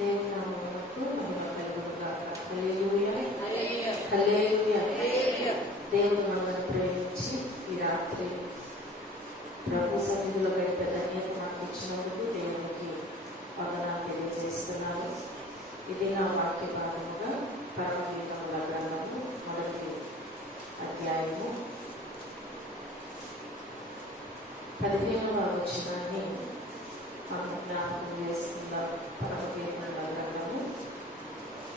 దేవుని నామమునకు మహిమ కలుగునుగాక. హల్లెలూయా, హల్లెలూయా. దేవుడు మనల్ని ప్రేమించి ఈ రాత్రి ప్రభు సన్నిధిలో గడిపే ధన్యత నాకు ఇచ్చినందుకు దేవునికి వందనాలు తెలియజేస్తున్నాను. ఇది నా వాక్య భాగముగా పరమగీతముల గ్రంథము 1వ అధ్యాయము 15వ వచనాన్ని మనం జ్ఞాపకం చేసుకుందాం. పరమగీతముల గ్రంథము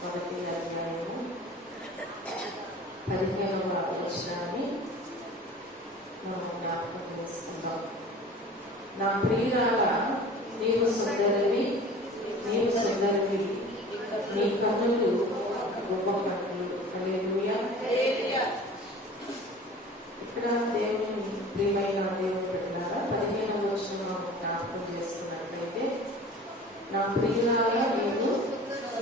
1వ అధ్యాయము 15వ వచనాన్ని మనం జ్ఞాపకం చేసుకుందాం. నా ప్రియురాల, నీవు సుందరివి, నీవు సుందరివి, నీ కన్నులు గొప్ప కన్నులు. హల్లెలూయా. ఇక్కడ దేవుని ప్రియమైన దేవుని పెట్టారా 15వ వచనం జ్ఞాపకం చేసుకున్నట్లయితే, నా ప్రియురాల, నీవు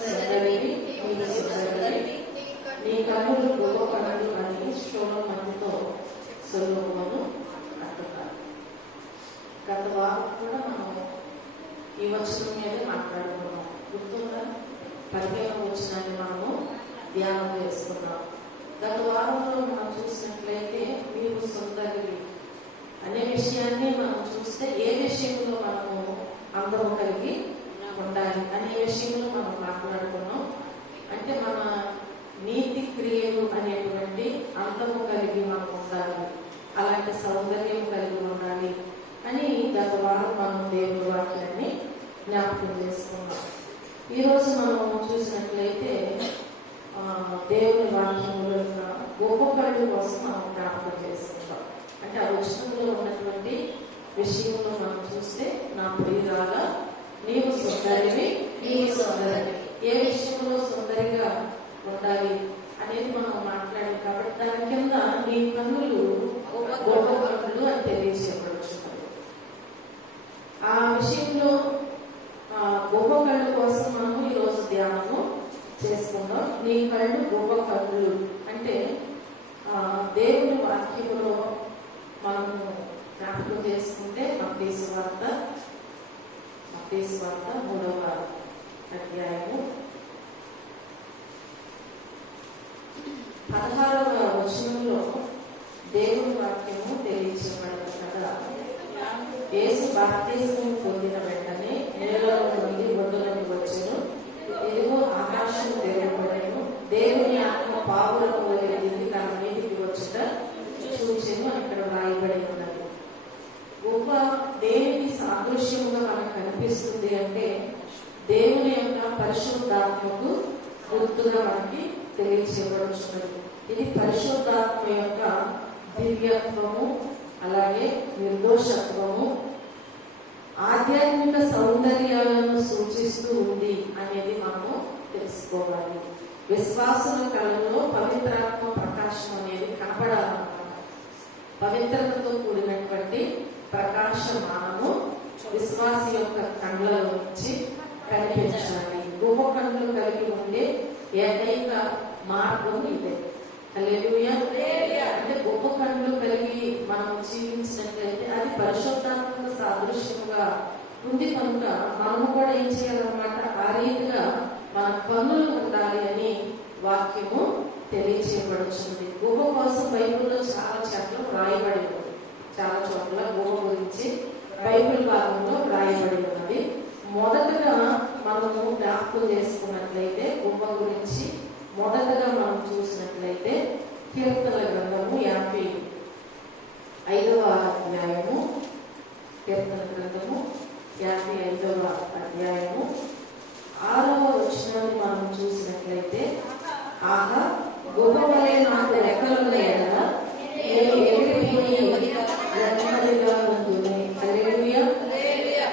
సుందరివి, నీవు సుందరివి, నీ కన్నులు గొప్ప కన్నులు అని శ్లోకముతో సొలొమోను అంటున్నారు. గత వారం కూడా మనం ఈ వచనం మీదే మాట్లాడుకున్నాం. గుర్తుందా? 15వ వచనాన్ని మనము ధ్యానం చేసుకున్నాం. గత వారంలో మనం చూసినట్లయితే నీవు సుందరివి అనే విషయాన్ని మనం చూస్తే ఏ విషయంలో మనము అందము కలిగి ఉండాలి అనే విషయంలో మనం మాట్లాడుకున్నాం. అంటే మన నీతి క్రియలు అనేటువంటి అందము కలిగి మనం ఉండాలి, అలాంటి సౌందర్యం కలిగి ఉండాలి అని గత వారం మనం దేవుని వాక్యాన్ని జ్ఞాపకం చేసుకున్నాం. ఈరోజు మనం చూసినట్లయితే దేవుని వాక్యంలో గొప్ప కళ్ళు కోసం మనం జ్ఞాపకం చేసుకుంటాం. అంటే ఆ వచనంలో ఉన్నటువంటి విషయంలో మనం చూస్తే, నా ప్రియురాల, నీవు సుందరివి, నీవు సుందరివి, ఏ విషయంలో సుందరిగా ఉండాలి అనేది మనం మాట్లాడాం. కాబట్టి దాని కింద నీ కన్నులు గొప్ప కన్నులు అని తెలియజేయబడుచున్నది. ఆ విషయంలో గొప్ప కళ్ళు కోసం మనము ఈరోజు ధ్యానము చేసుకుందాం. నీ కళ్ళు గొప్ప కన్నులు అంటే దేవుని వాక్యంలో మనము జ్ఞాపకం చేసుకుంటే మత్తయి సువార్త 3వ అధ్యాయము 16వ వచనంలో దేవుని వాక్యము తెలియజేయబడింది కదా. యేసు బాప్తిస్మం పొందిన వెంటనే నేలలో నుండి ఒడ్డునకి వచ్చెను. ఇదిగో ఆకాశం తెరవబడెను, దేవుని ఆత్మ పావురము వలె దిగి తన మీదికి వచ్చుట చూచెను అని ఇక్కడ రాయబడి ఉన్నది. గొప్ప దేనికి సాదృశ్యముగా మనకు కనిపిస్తుంది అంటే దేవుని యొక్క పరిశుద్ధాత్మకు గుర్తుగా మనకి తెలియజేయబడుచున్నది. ఇది పరిశుద్ధాత్మ యొక్క దివ్యత్వము, అలాగే నిర్దోషత్వము, ఆధ్యాత్మిక సౌందర్యాలను సూచిస్తూ ఉంది అనేది మనము తెలుసుకోవాలి. విశ్వాసుల కళలో పవిత్రాత్మ ప్రకాశం అనేది కనపడాలన్నమాట. పవిత్రతతో కూడినటువంటి ప్రకాశమానము విశ్వాస యొక్క కళ్ళలో నుంచి కనిపించాలి. గొప్ప కళ్ళు కలిగి ఉండే ఏకైక మార్గం ఇదే. హల్లెలూయా. అంటే గొప్ప కళ్ళు కలిగి మనం జీవించినట్లయితే అది పరిశుద్ధాత్మక సాదృశ్యంగా ఉంది కనుక మనము కూడా ఏం చేయాలన్నమాట, ఆ రీతిగా మన కన్నులు ఉండాలి అని వాక్యము తెలియజేయబడుతుంది. గుహ కోసం బైబిల్లో చాలా చోట్ల రాయబడి ఉంది. చాలా చోట్ల గుహ గురించి బైబిల్ భాగంలో రాయబడి ఉన్నది. మొదటగా మనము జ్ఞాపకం చేసుకున్నట్లయితే గుహ గురించి మొదటగా మనం చూసినట్లయితే కీర్తనల గ్రంథము 55వ అధ్యాయము, కీర్తన గ్రంథము 55వ అధ్యాయము 6వ వచనాన్ని మనం చూసినట్లయితే, ఆహా గొప్ప వలె నాకు రెక్కలున్న ఎడల నేను ఎగిరిపోయి నెమ్మదిగా ఉండును. హల్లెలూయా.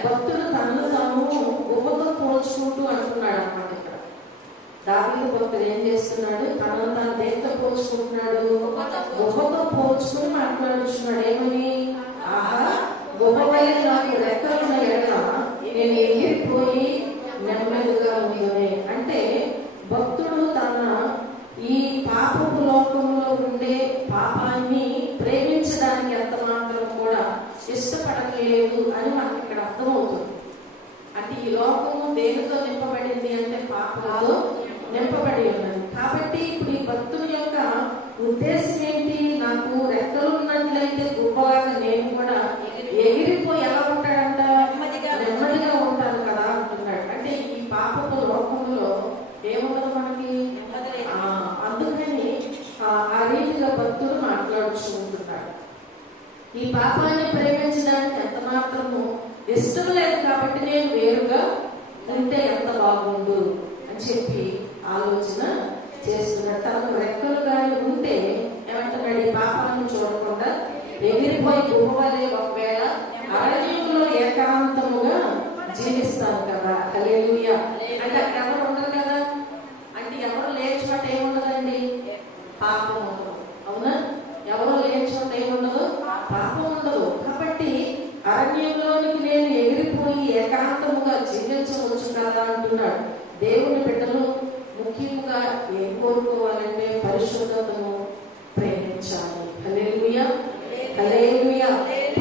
భక్తుడు తనను తాను గొప్పతో పోల్చుకుంటూ అంటున్నాడు అన్నమాట. ఇక్కడ దావీదు భక్తుడు ఏం చేస్తున్నాడు? తనను తాను దేంతో పోల్చుకుంటున్నాడు? గొప్పతో పోల్చుకుని మాట్లాడుతున్నాడు. ఏమని? ఆహా గొప్ప వలె నాకు రెక్కలున్న ఎడల నేను ఎగిరిపోయి నెమ్మదిగా ఉండునే. అంటే భక్తుడు తన ఈ పాపపు లోకంలో ఉండే పాపాన్ని ప్రేమించడానికి ఎంత మాత్రం కూడా ఇష్టపడలేదు అని మనకి ఇక్కడ అర్థమవుతుంది. అంటే ఈ లోకము దేనితో నింపబడింది అంటే పాపంతో నింపబడి ఉన్నది. కాబట్టి ఇప్పుడు ఈ భక్తుని యొక్క ఉద్దేశం ఏంటి? నాకు రెక్కలు ఉన్నట్లయితే గుబ్బలాగా నేను కూడా ఎగిరిపోయి ఎలా ఉంటాడంట? నెమ్మదిగా ఉంటాను కదా అంటున్నాడు. అంటే ఈ పాపపు లోకంలో ఏముండదు మనకి. అందుకని ఆ రీతిగా భక్తులు మాట్లాడుకుంటున్నాడు. ఈ పాపాన్ని ప్రేమించడానికి ఎంత మాత్రము ఇష్టం లేదు కాబట్టి నేను వేరుగా ఉంటే ఎంత బాగుండు అని చెప్పి ఆలోచన చేస్తున్నాడు. తనకు రెక్కలు కానీ ఉంటే ఏమంటున్నాడు? ఈ పాపాలను చూడకుండా ఎగిరిపోయి గుమ్మవలే ఒకవేళ అరణ్యంలో ఏకాంతముగా జీవిస్తాను కదా. హల్లెలూయా. అంటే అక్కడ ఎవరు ఉండరు కదా. అంటే ఎవరు లేని చోట ఏముండదండి? పాపం ఉండదు. అవునా? ఎవరు లేని చోట ఏముండదు? పాపం ఉండదు. కాబట్టి అరణ్యంలోనికి నేను ఎగిరిపోయి ఏకాంతముగా జీవించవచ్చు కదా అంటున్నాడు. దేవుని బిడ్డలు ముఖ్యంగా ఏం కోరుకోవాలంటే పరిశుద్ధతను ప్రేమించాలి. హల్లెలూయా, హల్లెలూయా.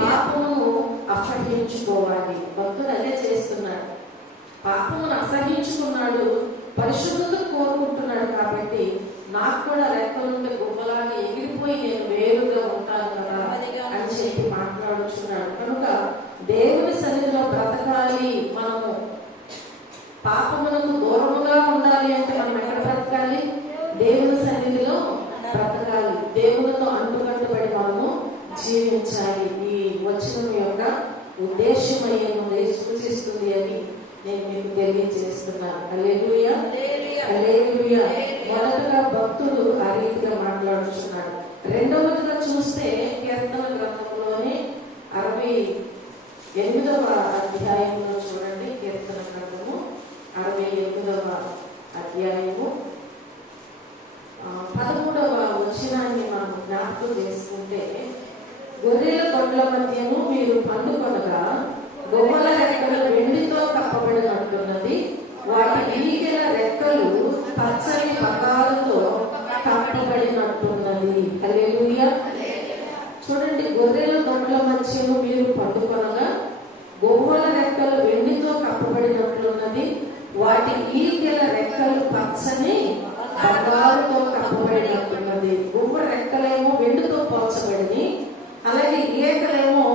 పాపమును అసహించుకోవాలి. భక్తుడు అదే చేస్తున్నాడు. పాపమును అసహించుకున్నాడు, పరిశుద్ధతను కోరుకుంటున్నాడు. కాబట్టి నాకు కూడా రెక్కలుంటే గుమ్మలాగా ఎగిరిపోయి నేను వేరుగా ఉంటాను కదా అని చెప్పి మాట్లాడుచున్నాడు. కనుక దేవుని సన్నిధిలో బ్రతకాలి. మనము పాపములకు దూరముగా ఉండాలి అంటే మనం ఎక్కడ బ్రతకాలి? దేవుని సన్నిధిలో బ్రతకాలి. దేవునితో అంటుకట్టుబడి మనము జీవించాలి. ఈ వచనం యొక్క ఉద్దేశమయ్యేది సూచిస్తుంది అని నేను మీకు తెలియజేస్తున్నాను. హల్లెలూయా, హల్లెలూయా. మొదటగా భక్తుడు ఆ రీతిగా మాట్లాడుతున్నాడు. రెండవదిగా చూస్తే కీర్తన గ్రంథంలోని 68వ అధ్యాయంలో చూడండి. కీర్తన గ్రంథము 68వ అధ్యాయము 13వ వచనాన్ని మనం జ్ఞాపకం చేసుకుంటే, గొర్రెల దొడ్ల మధ్యను మీరు పండుకొనగా గొవ్వల రెక్కలు వెండితో కప్పబడినట్టున్నది, వాటి ఈగల రెక్కలు పచ్చని బంగారుతో కప్పబడినట్టున్నది. హల్లెలూయా. చూడండి, గొర్రెల దొడ్ల మధ్యను మీరు పండుకొనగా గొవ్వల రెక్కలు వెండితో కప్పబడినట్లున్నది, వాటి ఈగల రెక్కలు పచ్చని బంగారుతో కప్పబడినట్టున్నది. గొవ్వ రెక్కలేమో వెండితో పోల్చబడి, అలాగే ఈకలేమో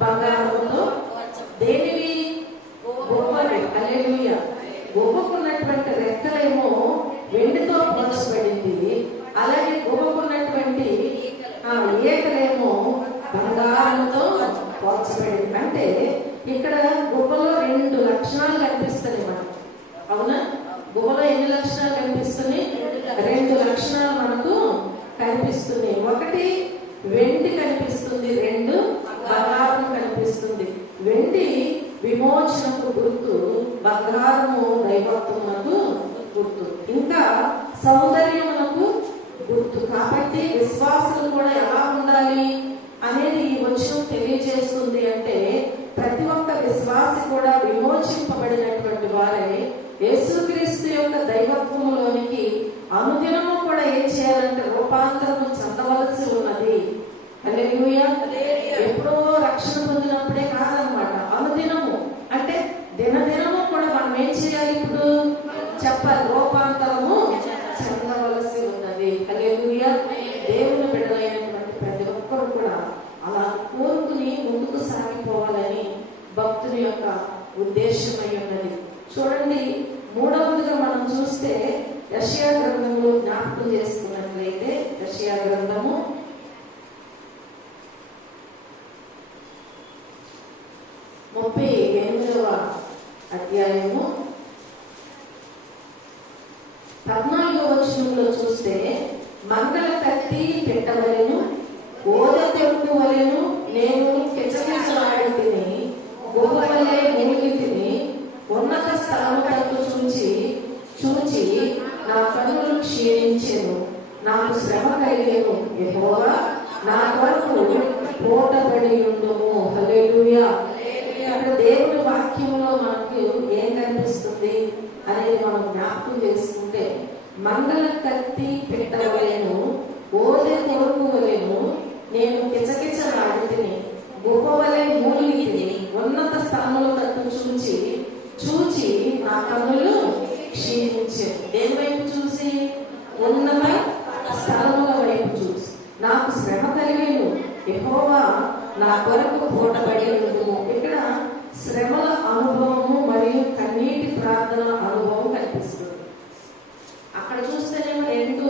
బంగారంతో. దేనివి? గొవ్వలు. హల్లెలూయా. గొవ్వకున్నటువంటి రెక్కలేమో వెండితో పోల్చబడింది, అలాగే గొవ్వకున్నటువంటి ఈకలేమో బంగారంతో పోల్చబడింది. అంటే ఇక్కడ గువ్వలో 2 లక్షణాలు కనిపిస్తాయి మనకు. అవునా? గువ్వలో ఎన్ని లక్షణాలు కనిపిస్తున్నాయి? 2 లక్షణాలు మనకు కనిపిస్తున్నాయి. ఒకటి వెండి కనిపిస్తుంది, 2 బంగారం కనిపిస్తుంది. వెండి విమోచనకు గుర్తు, బంగారము దైవత్వమునకు గుర్తు, ఇంకా సౌందర్యమునకు గుర్తు. కాబట్టి విశ్వాసులు కూడా ఎలా ఉండాలి అనేది ఈ వచనం తెలియజేస్తుంది. అంటే ప్రతి ఒక్క విశ్వాసి కూడా విమోచింపబడినటువంటి వారే యేసుక్రీస్తు యొక్క దైవత్వములోనికి అనుదినము కూడా ఏం చేయాలంటే రూపాంతరము చెందవలసి ఉన్నది. హల్లెలూయా. ఎప్పుడో రక్షణ పొందినప్పుడే కాదనమాట, అనుదినము. అంటే దినదినము కూడా మనం ఏం చేయాలి? ఇప్పుడు చెప్పాలి, రూపాంతరము చెందవలసి ఉన్నది. హల్లెలూయా. దేవుని బిడ్డలైనటువంటి ప్రతి ఒక్కరు కూడా అలా కోరుకుని ముందుకు సాగిపోవాలని భక్తుని యొక్క ఉద్దేశమై ఉన్నది. చూడండి, మూడవదిగా మనం చూస్తే యెషయా గ్రంథంలో జ్ఞాపకం చేసుకున్నట్లయితే, యెషయా గ్రంథము 38వ అధ్యాయము 14వ వచనంలో చూస్తే, మంగళ కత్తి పెట్టవలెను, ఓద తెరుకు వలెను నేను కిచకిచలాడితిని, గొప్పవలే మూలిగితిని, ఉన్నత స్థలములకు చూచి నా కన్నులు క్షీణించెను, నాకు శ్రమ కలిగెను. యెహోవా నా కొరకు పోటబడి ఉండుము. హల్లెలూయా. ఇక్కడ దేవుని వాక్యంలో మనకు ఏం కనిపిస్తుంది అనేది మనం జ్ఞాపకం చేసుకుంటే, మంగళ కత్తి పెట్టవలేను, ఓదే కొరకు వలెను నేను కిచకిచలాడితిని, గొప్పవలే మూలిగితిని, ఉన్నత స్థలముల తట్టు చూచి చూచి నా కన్నులు క్షీణించాను. దేని వైపు చూసి? ఉన్నత స్థలముల వైపు చూసి. నాకు శ్రమ కలిగేను, యెహోవా నా కొరకు పూటబడి ఉండుము. ఇక్కడ శ్రమల అనుభవము మరియు కన్నీటి ప్రార్థన అనుభవం కనిపిస్తుంది. అక్కడ చూస్తేనేమో రెండు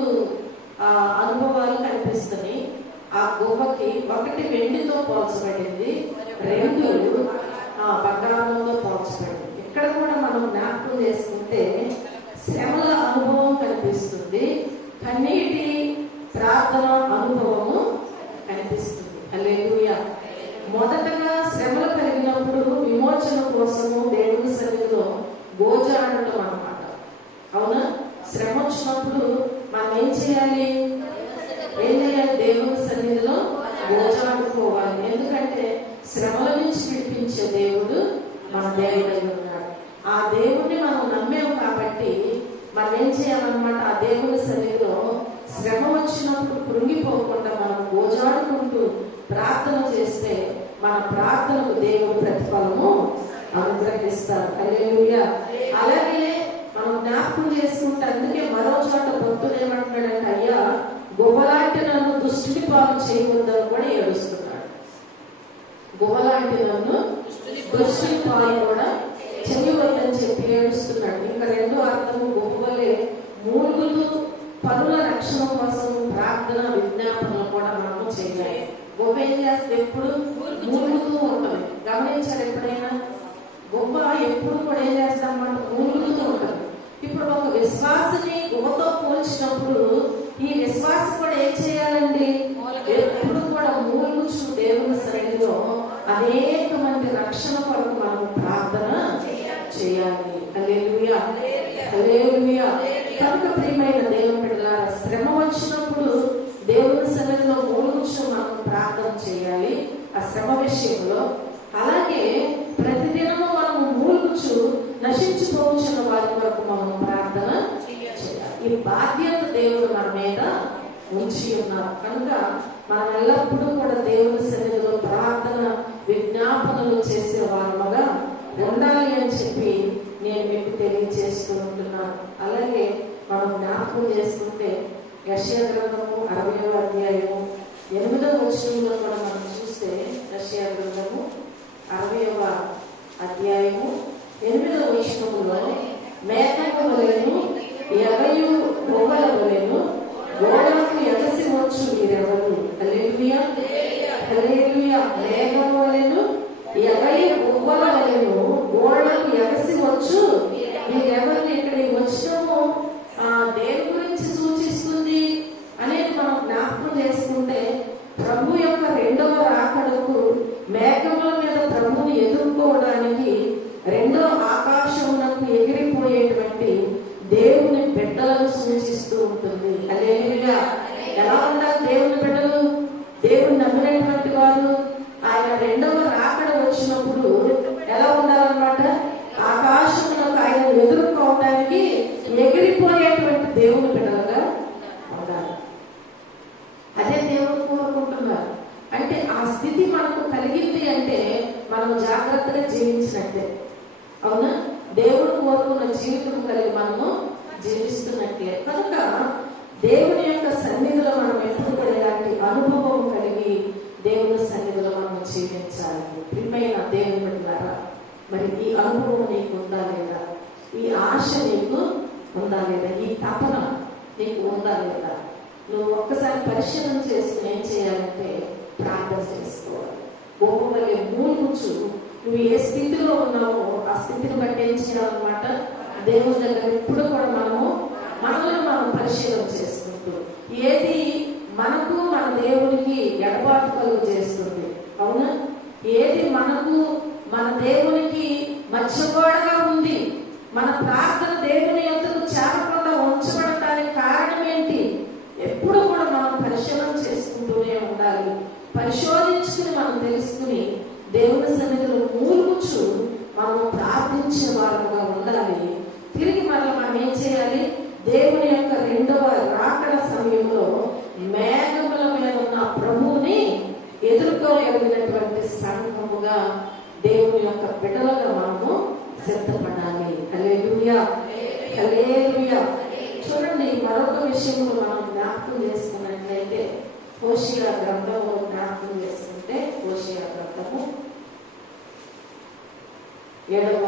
అనుభవాలు కనిపిస్తున్నాయి. ఆ గుహకి ఒకటి వెండితో పోల్చబడింది, రెండు బంగారంతో పోల్చబడింది. ఇక్కడ కూడా మనం జ్ఞాపకం చేసుకుంటే శ్రమల అనుభవం కనిపిస్తుంది, కన్నీటి ప్రార్థన అనుభవము కనిపిస్తుంది. హల్లెలూయా. మొదటగా శ్రమలు కలిగినప్పుడు విమోచన కోసము దేవుని సన్నిధిలో గోజాడటం అన్నమాట. అవునా? శ్రమ వచ్చినప్పుడు మనం ఏం చేయాలి? దేవుని సన్నిధిలో గోజాడుకోవాలి. ఎందుకంటే శ్రమల నుంచి విడిపించే దేవుడు మన దేవుడై ఉన్నాడు. ఆ దేవుడిని మనం నమ్మాము కాబట్టి మనం ఏం చేయాలన్నమాట? ఆ దేవుని సన్నిధిలో శ్రమ వచ్చినప్పుడు కృంగిపోకుండా మనం గోజాడుకుంటూ ప్రార్థన చేస్తే మన ప్రార్థనకు దేవుడు ప్రతిఫలము అనుగ్రహిస్తారు. హల్లెలూయా. అలాగే మనం జ్ఞాపకం చేసుకుంటే అందుకే మరో చోట భక్తుడు ఏమంటున్నాడంటే, అయ్యా గువ్వలాంటి నన్ను దుష్టుని పాలు చేయవద్దని కూడా ఏడుస్తున్నాడు. గువ్వలాంటి నన్ను దుష్టుని పాలు కూడా చేయవద్దని చెప్పి ఏడుస్తున్నాడు. ఇంకా రెండో అర్థము, గువ్వలే మూలుగులు పనుల రక్షణ కోసం ప్రార్థన విజ్ఞాపనలు కూడా మనము చేయాలి. గువ్వ ఏం చేస్తే ఎప్పుడు మూలుగుతూ ఉంటుంది. గమనించారు ఎప్పుడైనా? గువ్వ ఎప్పుడు కూడా ఏం చేస్తామన్నమాట? మూలుగుతూ ఉంటుంది. ఇప్పుడు ఒక విశ్వాసని గువ్వతో పోల్చినప్పుడు ఈ విశ్వాసం కూడా ఏం చేయాలండి? ఎప్పుడు కూడా మూలుగుచు దేవుని సన్నిధిలో అనేక మంది రక్షణ కొరకు మనం ప్రార్థన చేయాలి. హల్లెలూయా, హల్లెలూయా. కనుక ప్రియమైన దేవుని బిడ్డలారా, శ్రమ వచ్చినప్పుడు దేవుని సన్నిధిలో మూలుగుచు మనం ప్రార్థన చేయాలి ఆ శ్రమ విషయంలో. అలాగే ప్రతిదినము మనము మూలుగుచు నశించిపోవచ్చిన వారి కొరకు మనం ప్రార్థన చేయాలి. ఈ బాధ్యత దేవుడు మన మీద ఉంచి ఉన్నారు. కనుక మనం ఎల్లప్పుడూ కూడా దేవుని సన్నిధిలో ప్రార్థన విజ్ఞాపనలు చేసే వారముగా ఉండాలి అని చెప్పి నేను మీకు తెలియజేస్తూ ఉంటున్నాను. అలాగే మనం జ్ఞాపకం చేసుకుంటే యెషయా గ్రంథము 60వ అధ్యాయము 8వ వచనంలో కూడా మనం చూస్తే, యెషయా గ్రంథము 60వ అధ్యాయము 8వ వచనములో, మేఘము వలెను ఎగయు పొగల వలెను గోడలకు ఎగసి వచ్చు మీరెవరు. హల్లెలూయా, హల్లెలూయా. మేఘము వలెను ఎగయు పొగల వలెను గోడలకు ఎగసి వచ్చు మీరెవరు. ఇక్కడ ఈ వచనము దేని గురించి సూచిస్తుంది అనేది మనం జ్ఞాపకం చేసుకుంటే, ప్రభు యొక్క రెండవ రాకడకు మేఘముల మీద ప్రభువుని ఎదుర్కోవడానికి రెండో ఆకాశమునకు ఎగిరిపోయేటువంటి దేవుని బిడ్డలను సూచిస్తూ ఉంటుంది. హల్లెలూయా. ఎలా ఉండాలి దేవుని బిడ్డలు? దేవుని నమ్మినటువంటి వారు ఆయన రెండవ రాకడ వచ్చినప్పుడు ఎలా ఉండాలన్నమాట? ఆకాశమునకు ఆయన ఎదుర్కోవడానికి ఎగిరిపోయేటువంటి దేవుని బిడ్డలుగా ఉండాలి. అదే దేవుడు కోరుకుంటున్నారు. అంటే ఆ స్థితి మనకు కలిగింది అంటే మనం జాగ్రత్తగా జీవించినట్టే. అవునా? దేవుడు కోరుకున్న జీవితం కలిగి మనము జీవిస్తున్నట్లే. కనుక దేవుని యొక్క సన్నిధిలో మనం ఎప్పుడు కూడా ఇలాంటి అనుభవం కలిగి దేవుని సన్నిధిలో మనం జీవించాలి. ప్రియమైన దేవుని బిడ్డలారా, మరి ఈ అనుభవం నీకు ఉందా లేదా? ఈ ఆశ నీకు ఉందా లేదా? ఈ తపన నీకు ఉందా లేదా? నువ్వు ఒక్కసారి పరిశీలన చేసుకుని ఏం చేయాలంటే ప్రార్థన చేసుకోవాలి. గోపవలే మూలుగుచు నువ్వు ఏ స్థితిలో ఉన్నావో ఆ స్థితిని బట్టి ఏం చేయాలన్నమాట? దేవుని దగ్గర ఎప్పుడు కూడా మనల్ని మనం పరిశీలన చేసుకుంటూ, ఏది మనకు మన దేవునికి ఎడబాటు కలుగు చేస్తుంది, అవునా? ఏది మనకు మన దేవునికి మధ్యగోడగా ఉంది, మన ప్రార్థన దేవుని యొద్దకు చేరకుండా ఉంచబడటానికి కారణం ఏంటి? ఎప్పుడు కూడా మనం పరిశీలన చేసుకుంటూనే ఉండాలి. పరిశోధించుకుని మనం తెలుసుకుని దేవుని సన్నిధిలో మూలుగుచు మనం ప్రార్థించే వారుగా ఉండాలి. తిరిగి మనం ఏం చేయాలి? దేవుని యొక్క రెండవ రాకడ సమయంలో మేఘముల మీద ఉన్న ప్రభువుని ఎదుర్కోగలిగినటువంటి సంఘముగా దేవుని యొక్క బిడ్డలుగా మనము సిద్ధపడాలి. హల్లెలూయా, హల్లెలూయా. చూడండి, మరొక విషయంలో మనం జ్ఞాపకం చేసుకున్నట్లయితే హోషేయ గ్రంథము జ్ఞాపకం చేసుకుంటే హోషేయ గ్రంథము 7వ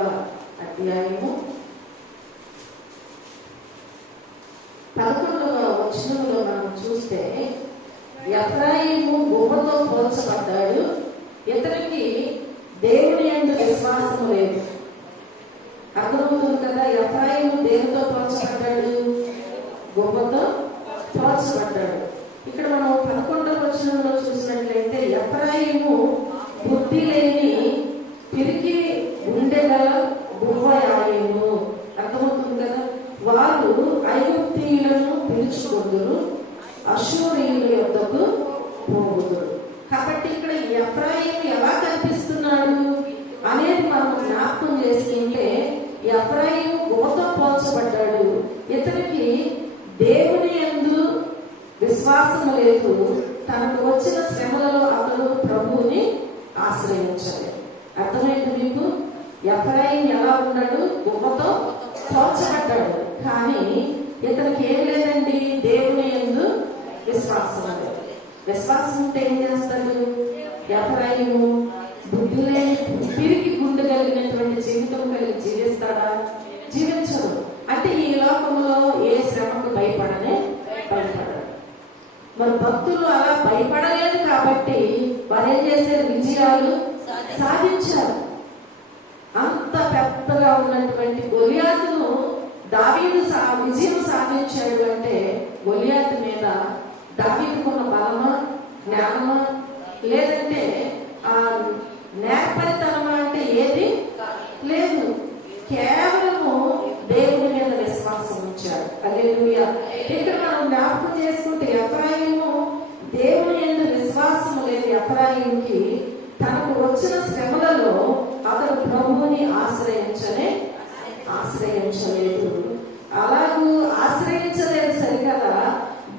అధ్యాయము 11వ వచనంలో మనం చూస్తే, ఎఫ్రాయిము గుహతో పోల్చబడ్డాడు, ఇతనికి దేవుని యందు విశ్వాసం లేదు. అర్థమవుతుంది కదా? ఎఫ్రాయిము దేనితో పోల్చబడ్డాడు? గుహతో పోల్చబడ్డాడు. ఇక్కడ మనం 11వ వచనంలో చూసినట్లయితే, ఎఫ్రాయిము బుద్ధి లేని పిరికి గుండెగల గుహయాయము. అర్థమవుతుంది కదా? వారు ఐగుప్తీయులను పిలుచుకొందురు, అష్షూరీయుల యొద్దకు పోవుదురు. కాబట్టి ఇక్కడ ఎఫ్రాయిము ఎలా కనిపిస్తున్నాడు అనేది మనం జ్ఞాపకం చేసుకుంటే, ఎఫ్రాయిము గుహతో పోల్చబడ్డాడు, ఇతనికి దేవుని యందు విశ్వాసము లేదు. తనకు వచ్చిన శ్రమలలో అతడు ప్రభువుని ఆశ్రయించలేదు. అర్థమైంది మీకు? ఎఫ్రాయిము ఎలా ఉన్నాడు? గుహతో పోల్చబడ్డాడు, కానీ ఇతనికి ఏం లేదండి, దేవుని యందు విశ్వాసం లేదు. విశ్వాసం ఉంటే ఏం చేస్తాడు? ఎఫ్రాయిము బుద్ధి లేని పిరికి గుండె కలిగినటువంటి జీవితం కలిగి జీవిస్తాడా? జీవించడు. అంటే ఈ లోకంలో ఏ శ్రమకు భయపడడు. మరి భక్తులు అలా భయపడలేదు కాబట్టి వారు ఏం చేశారు? విజయాలు సాధించారు. అంత పెద్దగా ఉన్నటువంటి గొలియాతును దావీదు విజయం సాధించాడు అంటే, గొలియాతు మీద దావీదుకున్న బలమా, జ్ఞానమా, లేదంటే ఆ నేర్పరితనమా అంటే ఏది లేదు. కేవలము దేవుని మీద విశ్వాసం ఉంచాడు. హల్లెలూయా. ఇక్కడ మనం జ్ఞాపకం చేసుకుంటే, ఎఫ్రాయిము దేవుని యందు విశ్వాసము లేదు. ఎఫ్రాయిముకి తనకు వచ్చిన శ్రమలలో అతడు ప్రభువుని ఆశ్రయించలేదు. అలాగూ ఆశ్రయించలేదు సరికదా,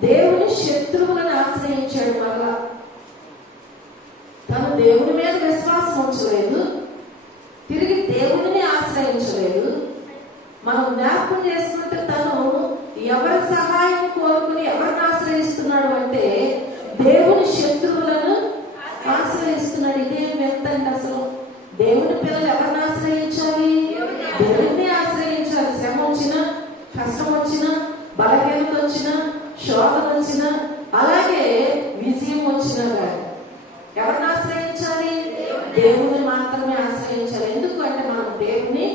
దేవుని శత్రువులను ఆశ్రయించాడు. మళ్ళా తను దేవుని మీద విశ్వాసం ఉంచలేదు, తిరిగి దేవుడిని ఆశ్రయించలేదు. మనం జ్ఞాపకం చేసుకుంటే, తను ఎవరి సహాయం కోరుకుని ఎవరిని ఆశ్రయిస్తున్నాడు అంటే దేవుని శత్రువులను ఆశ్రయిస్తున్నాడు. ఇదేం వెళ్తండి అసలు? దేవుని పిల్లలు ఎవరిని ఆశ్రయించాలి? దేవుడిని ఆశ్రయించాలి. శ్రమ వచ్చినా, కష్టం వచ్చినా, బలహీనత వచ్చినా, శోధన వచ్చినా, అలాగే విజయం వచ్చినా కానీ ఎవరిని ఆశ్రయించాలి? దేవుని మాత్రమే ఆశ్రయించాలి. ఎందుకు అంటే మనం దేవుని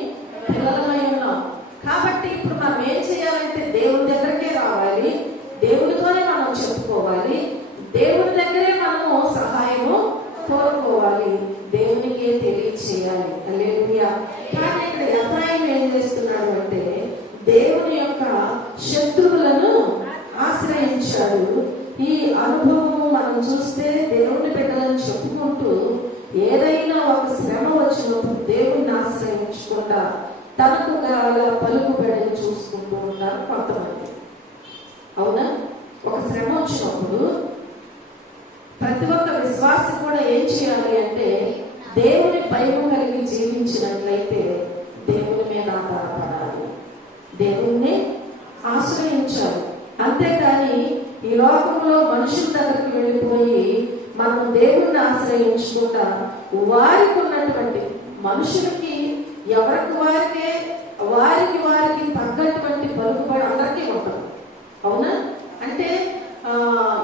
పిల్లలమై ఉన్నాం కాబట్టి ఇప్పుడు మనం ఏం చేయాలంటే దేవుని దగ్గరకే రావాలి, దేవుడితోనే మనం చెప్పుకోవాలి, దేవుడి దగ్గరే మనము సహాయము కోరుకోవాలి, దేవునికే తెలియచేయాలి. హల్లెలూయా. కానీ ఇక్కడ ఎఫ్రాయిము ఏం చేస్తున్నాడు అంటే దేవుని యొక్క శత్రువులను ఆశ్రయించాడు. ఈ అనుభవం మనం చూస్తే దేవుని బిడ్డలను చెప్పుకుంటూ ఏదైనా ఒక శ్రమ వచ్చినప్పుడు దేవుణ్ణి ఆశ్రయించకుండా తనకు గల పలుకుబడిని చూసుకుంటూ ఉంటారు కొంతమంది. అవునా? ఒక శ్రమ వచ్చినప్పుడు ప్రతి ఒక్క విశ్వాసి కూడా ఏం చేయాలి అంటే దేవుని భయం కలిగి జీవించినట్లయితే దేవుని మీద ఆధారపడాలి, దేవుణ్ణి ఆశ్రయించాలి. అంతేకాని ఈ లోకంలో మనుషుల దగ్గరికి వెళ్ళిపోయి మనం దేవుణ్ణి ఆశ్రయించకుండా వారికి ఉన్నటువంటి మనుషులకి వారికి తగ్గటువంటి పలుకుబడి అందరికీ ఉంటుంది. అవునా? అంటే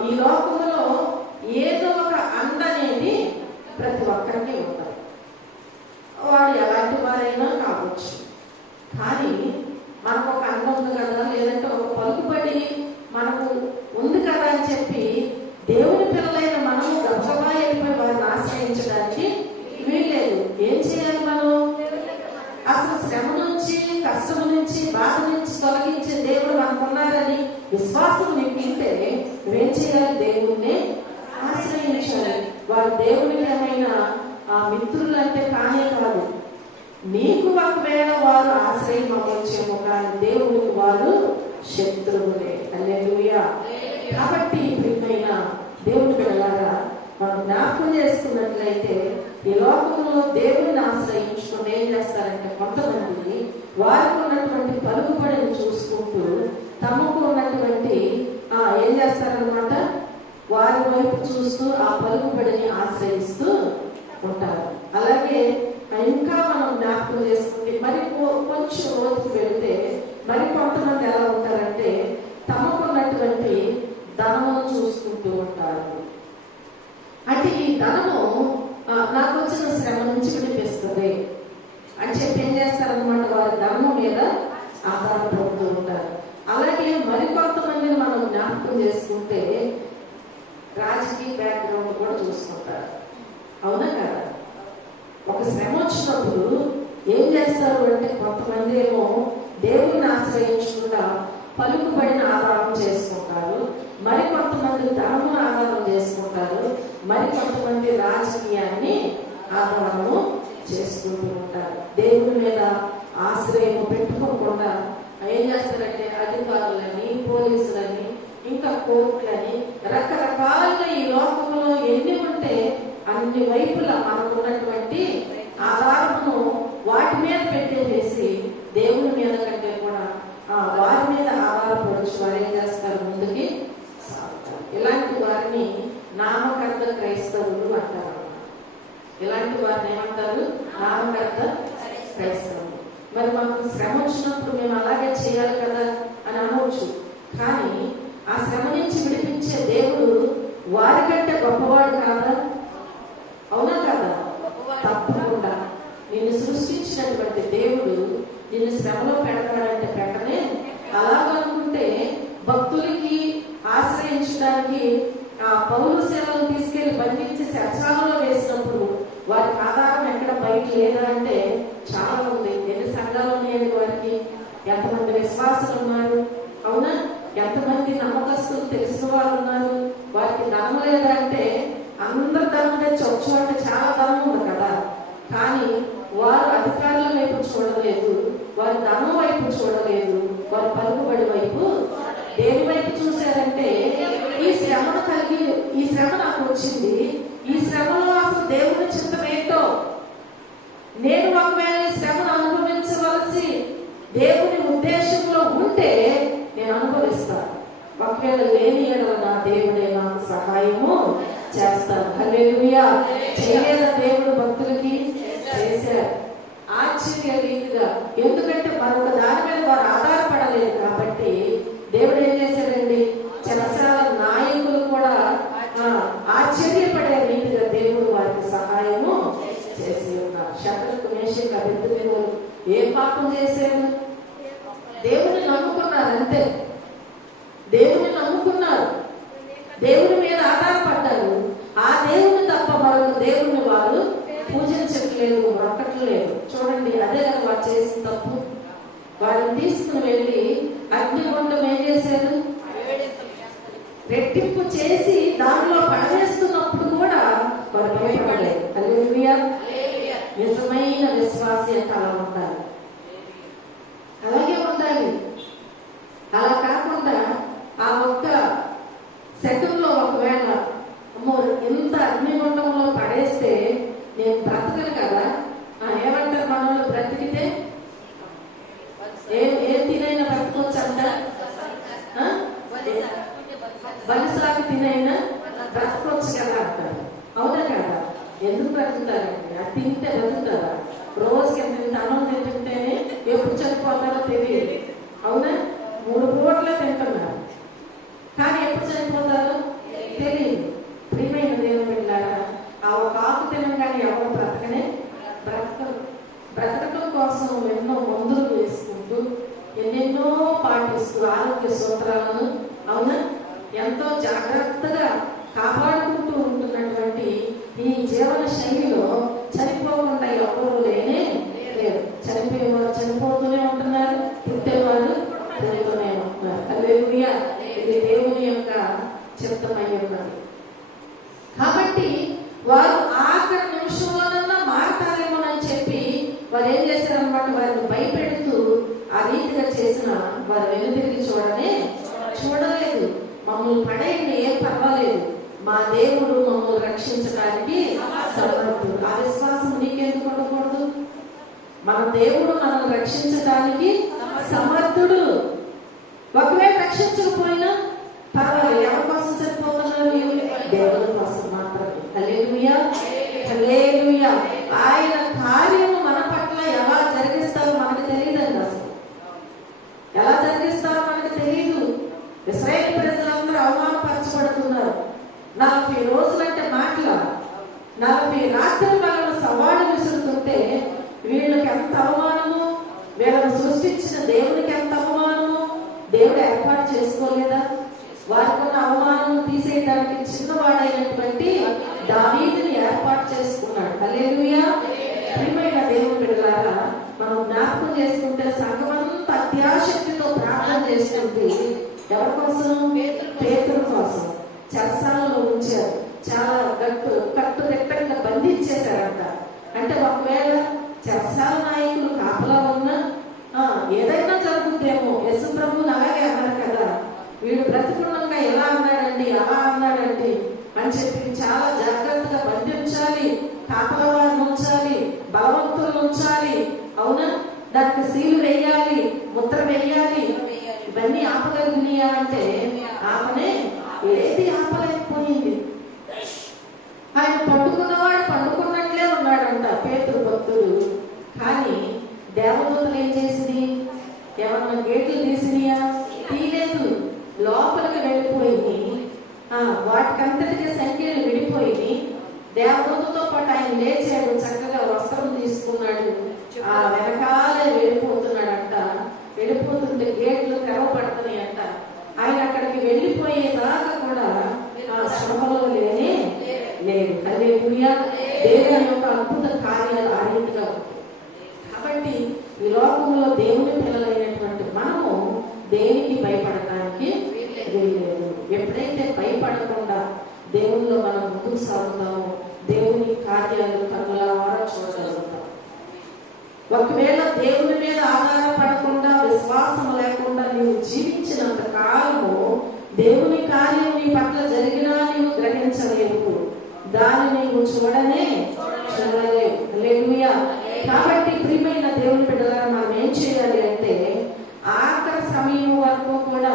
ఈ లోకంలో ఏదో ఒక అండ అనేది ప్రతి ఒక్కరికి ఉంటుంది. వాడు ఎలాంటి వారైనా కావచ్చు, కానీ మనకు ఒక అండ ఉంది కదా, లేదంటే ఒక పలుకుబడి మనకు ఉంది కదా అని చెప్పి దేవుని పిల్లలైన మనము గబగబా వెళ్ళిపోయి వారిని ఆశ్రయించడానికి వీల్లేదు. ఏం చేయాలి? మనం అసలు శ్రమ నుంచి, కష్టం నుంచి, బాధ నుంచి తొలగించే దేవుడు మనకున్నారని విశ్వాసం నింపితే నువ్వేం చేయాలి? దేవుణ్ణి ఆశ్రయించాలి. వారు దేవునికి ఏమైనా మిత్రులు అంటే కానే కాదు. నీకు ఒకవేళ వారు ఆశ్రయం అవ్వచ్చేమో, కానీ దేవునికి వారు శత్రువులే. హల్లెలూయా. కాబట్టి ప్రియమైన దేవుని బిడ్డలారా, మనం జ్ఞాపకం చేసుకున్నట్లయితే ఈ లోకంలో దేవుడిని ఆశ్రయించుకుని ఏం చేస్తారంటే కొంతమంది వారికి ఉన్నటువంటి చేసుకుంటూ తమకు ఉన్నటువంటి ఏం చేస్తారనమాట, వారి వైపు చూస్తూ ఆ పలుకుబడిని ఆశ్రయిస్తూ ఉంటారు. అలాగే ఇంకా మనం జ్ఞాపకం చేసుకుంటే మరి కొంచెం రోజుకు వెళితే మరి కొంతమంది ఎలా ఉంటారంటే తమకున్నటువంటి ధనమును చూసుకుంటూ ఉంటారు. అంటే ఈ ధనము నాకు వచ్చిన శ్రమ నుంచి వినిపిస్తుంది అని చెప్పి ఏం చేస్తారనమాట, వారి ధనము మీద ఆధారపడుతూ ఉంటారు. అలాగే మరికొంతమందిని మనం జ్ఞాపకం చేసుకుంటే రాజకీయ బ్యాక్గ్రౌండ్ కూడా చూసుకుంటారు. అవునా కదా? ఒక శ్రమ వచ్చినప్పుడు ఏం చేస్తారు అంటే కొంతమంది ఏమో దేవుడిని ఆశ్రయించకుండా పలుకుబడిన ఆధారం చేసుకుంటారు, మరి కొంతమంది ధనమును ఆధారం చేసుకుంటారు, మరి కొంతమంది రాజకీయాన్ని ఆధారము చేసుకుంటూ ఉంటారు. దేవుడి మీద ఆశ్రయం పెట్టుకోకుండా ఏం చేస్తారంటే అధికారులని, పోలీసులని, ఇంకా కోర్టులని, రకరకాలుగా ఈ లోకంలో ఎన్ని ఉంటే అన్ని వైపులా మనకున్నటువంటి ఆధారమును వాటి మీద పెట్టేసి దేవుని మీద కంటే కూడా వారి మీద ఆధారపడచ్చు వారు ఏం చేస్తారు, ముందుకి సాగుతారు. ఇలాంటి వారిని నామకర్త క్రైస్తవులు అంటారు. ఇలాంటి వారిని ఏమంటారు, నామకర్త క్రైస్తవులు. మరి మాకు శ్రమ వచ్చినప్పుడు మేము అలాగే చేయాలి కదా అని అనవచ్చు. కానీ ఆ శ్రమ నుంచి విడిపించే దేవుడు వారికంటే గొప్పవాడు కాదా? అవునా కదా? తప్పకుండా నిన్ను సృష్టించినటువంటి దేవుడు నిన్ను శ్రమలో పెడతాడంటే పెట్టనే. అలాగనుకుంటే భక్తులకి ఆశ్రయించడానికి పౌలు సేవలు తీసుకెళ్లి బంధించి శర్చాలలో వేసినప్పుడు వారికి ఆధారం ఎక్కడ బయట లేదా అంటే చాలా ఉంది. ఎన్ని సంఘాలు ఉన్నాయండి వారికి? ఎంతమంది విశ్వాసులు ఉన్నారు? అవునా? ఎంతమంది నమ్మకస్తులు తెలిసిన వారు ఉన్నారు? వారికి ధనం లేదా అంటే అందరు ధనం తెచ్చి ఒక చోట చాలా ధనం ఉంది కదా. కానీ వారు అధికారుల వైపు చూడలేదు, వారి ధనం వైపు చూడలేదు, వారి పలుకుబడి వైపు దేని వైపు చూశారంటే ఈ శ్రమను కలిగి ఈ శ్రమ నాకు వచ్చింది, ఈ శ్రమలో అసలు దేవుని చిత్తం ఏంటో, నేను ఒకవేళ ఈ శ్రమను అనుభవించవలసి దేవుని ఉద్దేశంలో ఉంటే నేను అనుభవిస్తాను. ఒకవేళ లేని ఎడల నా దేవుడే నాకు సహాయము చేస్తాను. హల్లెలూయా. చేయలేదా దేవుడు భక్తులకి? చేశారు ఆశ్చర్య రీతిగా. ఎందుకంటే మరొక దాని మీద వారు ఆధారపడలేదు కాబట్టి దేవుడు ఏం చేశాడండి, చెరసాల నాయకులు కూడా ఆశ్చర్యపడే రీతిగా దేవుడు వారికి సహాయము చేసి ఉన్నారు. శత్రుకు మేషకు అబేద్నెగో ఏ పాపం చేశారు? దేవుని నమ్ముకున్నారు, అంతే. దేవుని నమ్ముకున్నారు, దేవుని మీద ఆధారపడ్డారు. ఆ దేవుని తప్ప మరొక దేవుని వారు పూజించట్లేదు, మొక్కట్లేదు. చూడండి, అదే కదా వారు చేసిన తప్పు. వారిని తీసుకుని వెళ్ళి అగ్నిగుండం ఏం చేశారు, రెట్టింపు చేసి దానిలో పడవేస్తున్నప్పుడు కూడా వారు భయపడలేదు. హల్లెలూయా. నిజమైన విశ్వాసి అంటే అలా ఉండాలి, అలాగే ఉండాలి. అలా కాకుండా ఆ ఒక్క సెకండ్లో ఒకవేళ అమ్మో ఇంత అగ్నిగుండంలో పడేస్తే నేను బ్రతకను కదా. ఏమంటారు మనలో? బ్రతికితే ఏం తినైనా బ్రతకొచ్చు అంట, బలిసాకి తినైనా బ్రతకొచ్చు కదా అంటారు. అవునా కదా? ఎందుకు బ్రతుకుతారండి? అది తింటే బ్రతుకుతారా? రోజుకి ఎంత అన్నం తింటుంటేనే ఎప్పుడు చనిపోతారో తెలియదు. అవునా? 3 పూటలే తింటున్నారు, కానీ ఎప్పుడు చనిపోతారో తెలియదు. ప్రియమైన దేవుని బిడ్డలారా, ఆ ఒక ఆకు తినగానే ఎవరు బ్రతకడం కోసం ఎన్నో మందులు వేసుకుంటూ ఎన్నెన్నో పాటిస్తూ ఆరోగ్య సూత్రాలను, అవునా, ఎంతో జాగ్రత్తగా కాపాడుకుంటూ ఉంటున్నటువంటి ఈ జీవన శైలిలో చనిపోకుండా ఎవరు లేనే లేరు. చనిపోయేవారు చనిపోతూనే ఉంటున్నారు, పుట్టేవారు పుడుతూనే ఉంటున్నారు. హల్లెలూయా. ఇది దేవుని యొక్క చిత్తమై ఉన్నది. కాబట్టి వారు ఆఖరి నిమిషంలోనన్నా మారతారేమోనని చెప్పి వారు ఏం చేశారనమాట, వారిని భయపెడుతూ ఆ రీతిగా చేసిన వారు వెనుతిరిగి చూడలేదు. మమ్మల్ని పడేయండి, ఏం పర్వాలేదు, మా దేవుడు మమ్మల్ని రక్షించడానికి సమర్థుడు. ఆ విశ్వాసం నీకెందుకు ఉండకూడదు? మన దేవుడు మనల్ని రక్షించడానికి సమర్థుడు. చనిపించకపోయినా పర్వాలేదు. ఎవరి కోసం చనిపోతున్నారు? దేవుని కోసం మాత్రమే. హల్లెలూయా, హల్లెలూయా. ఆయన కార్యము మన పట్ల ఎలా జరిగిస్తారో మనకు తెలియదండి. అసలు ఎలా జరిగిస్తారో మనకు తెలియదు. ఇశ్రాయేలు ప్రజలందరూ అవమానపరచబడుతున్నారు. 40 రోజులంటే మాటల 40 రాత్రుల వాళ్ళను సవాళ్ళు విసురుతుంటే వీళ్ళకి ఎంత అవమానము, వీళ్ళను సృష్టించిన దేవునికి ఎంత అవమానము. దేవుడు ఏర్పాటు చేసుకోలేదా? వారికి ఉన్న అవమానం తీసేయడానికి చిన్నవాడైనటువంటి దావీదుని ఏర్పాటు చేసుకున్నాడు. హల్లెలూయా. ప్రియమైన దేవుని బిడ్డలారా, మనం జ్ఞాపకం చేసుకుంటే సంఘమంతా అత్యాశక్తితో ప్రార్థన చేస్తుంది. ఎవరి కోసం? పేతురు కోసం. చెరసాలలో ఉంచారు. చాలా కట్టుదిట్టంగా బంధించేశారంట. అంటే ఒకవేళ చెరసాల నాయకులు కాపలా ఉన్నా ఏదైనా జరుగుద్దేమో. యేసు ప్రభువుని అలాగే అన్నారు కదా, వీడు బ్రతికుండగా ఎలా అన్నాడండి, అలా అన్నాడండి అని చెప్పి చాలా జాగ్రత్తగా బంధించాలి, కాపలా వారిని ఉంచాలి, బలవంతులను ఉంచాలి. అవునా? దానికి సీలు వేయాలి, ముద్ర వేయాలి. ఇవన్నీ ఆపగలిగినాయా అంటే ఆపనే ఏది ఆపలేకపోయింది. ఆయన పండుకున్నవాడు పండుకున్నట్లే ఉన్నాడంట పేతురు భక్తుడు. కానీ దేవదూతలు ఏం చేసింది? ఏమన్నా గేట్లు తీసినాయా? తీయలేదు. లోపలికి వెళ్ళిపోయింది. వాటికంతటికి సంఖ్యలు విడిపోయింది. దేవదూతతో పాటు ఆయన లేచాడు, చక్కగా వస్త్రం తీసుకున్నాడు, వెనకాలే వెళ్ళిపోతున్నాడంట. వెళ్ళిపోతుంటే గేట్లు తెరవబడుతున్నాయంట. ఆయన అక్కడికి వెళ్ళిపోయేదాకా కూడా శ్రమలో లేనే లేదు. హల్లెలూయా. దేవుని యొక్క అద్భుత కార్యాలు ఆ రీతిగా ఉంటాయి. కాబట్టి ఈ లోకంలో దేవుని పిల్లలైనటువంటి మనము దేనికి భయపడటానికి వీల్లేదు. ఎప్పుడైతే భయపడకుండా దేవునిలో మనం ముందుకు సాగుతామో దేవుని కార్యాలు కన్నులారా చూడగలుగుతాం. ఒకవేళ దేవుని మీద ఆధారపడకుండా విశ్వాసం లేకుండా నీవు జీవించినంత కాలము దేవుని కార్యం నీ పట్ల జరిగినా నీవు గ్రహించలేవు, దాన్ని నీవు చూడలేవు. హల్లెలూయా. కాబట్టి ప్రియమైన దేవుని బిడ్డలారా, మనం ఏం చేయాలి అంటే ఆఖరి సమయం వరకు కూడా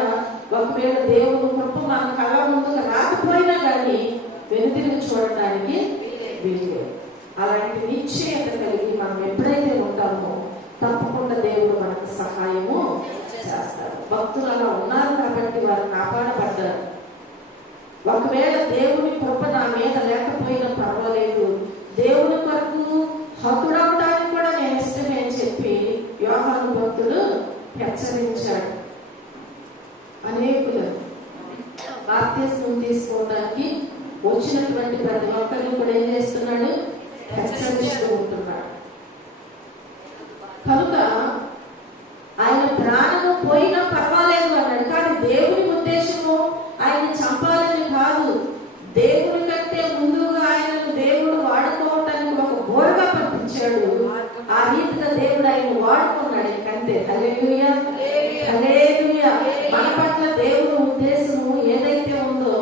ఒకవేళ దేవుని కృప మన కళ్ళ ముందుకు రాకపోయినా కానీ వెనుతిరిగి చూడటానికి వీలు. అలాంటి నిశ్చయత కలిగి మనం ఎప్పుడైతే ఉంటామో తప్పకుండా దేవుడు మనకు సహాయము చేస్తారు. భక్తులు అలా ఉన్నారు కాబట్టి వారు కాపాడబడ్డారు. ఒకవేళ దేవుని కృప నా మీద లేకపోయినా పర్వాలేదు, దేవుని కొరకు హతుడవడానికి కూడా నేను ఇష్టమే అని చెప్పి యోహాను భక్తుడు హెచ్చరించాడు. అనేకులు బాప్తిస్మం తీసుకోవడానికి వచ్చినటువంటి ప్రతి ఒక్కరిని కూడా ఏం చేస్తున్నాడు? హెచ్చరిస్తూ ఉంటున్నాడు. కనుక ఆయన ప్రాణము పోయినా పర్వాలేదు అన్నాడు. కానీ దేవుని ఉద్దేశము ఆయన చంపాలని కాదు. దేవుని కంటే ముందుగా ఆయనను దేవుడు వాడుకోవటానికి ఒక బోరగా పంపించాడు. ఆ రీతిగా దేవుడు ఆయన వాడుకున్నాడు. అంతే. హల్లెలూయా, హల్లెలూయా. మన పట్ల దేవుని ఉద్దేశము ఏదైతే ఉందో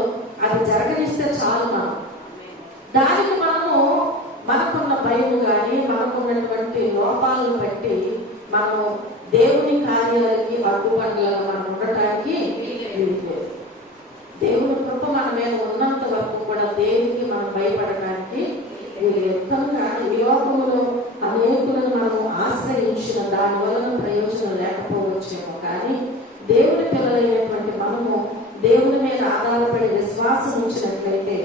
అది జరగనిస్తే చాలు. మనం దానికి మనకున్న భయం కానీ మనకున్నటువంటి లోపాలను బట్టి మనము దేవుని కార్యాలకి అడ్డుపడలుగా మనం ఉండటానికి వీలు. దేవుని కృప మన మీద ఉన్నంత వరకు కూడా దేవునికి మనం భయపడటానికి వీలు. కనుక ఈ లోకంలో అనేకులను మనము ఆశ్రయించిన దాని వలన ప్రయోజనం లేకపోవచ్చేమో, కానీ దేవుని పిల్లలైనటువంటి మనము దేవుని మీద ఆధారపడి విశ్వాసం ఉంచినట్లయితే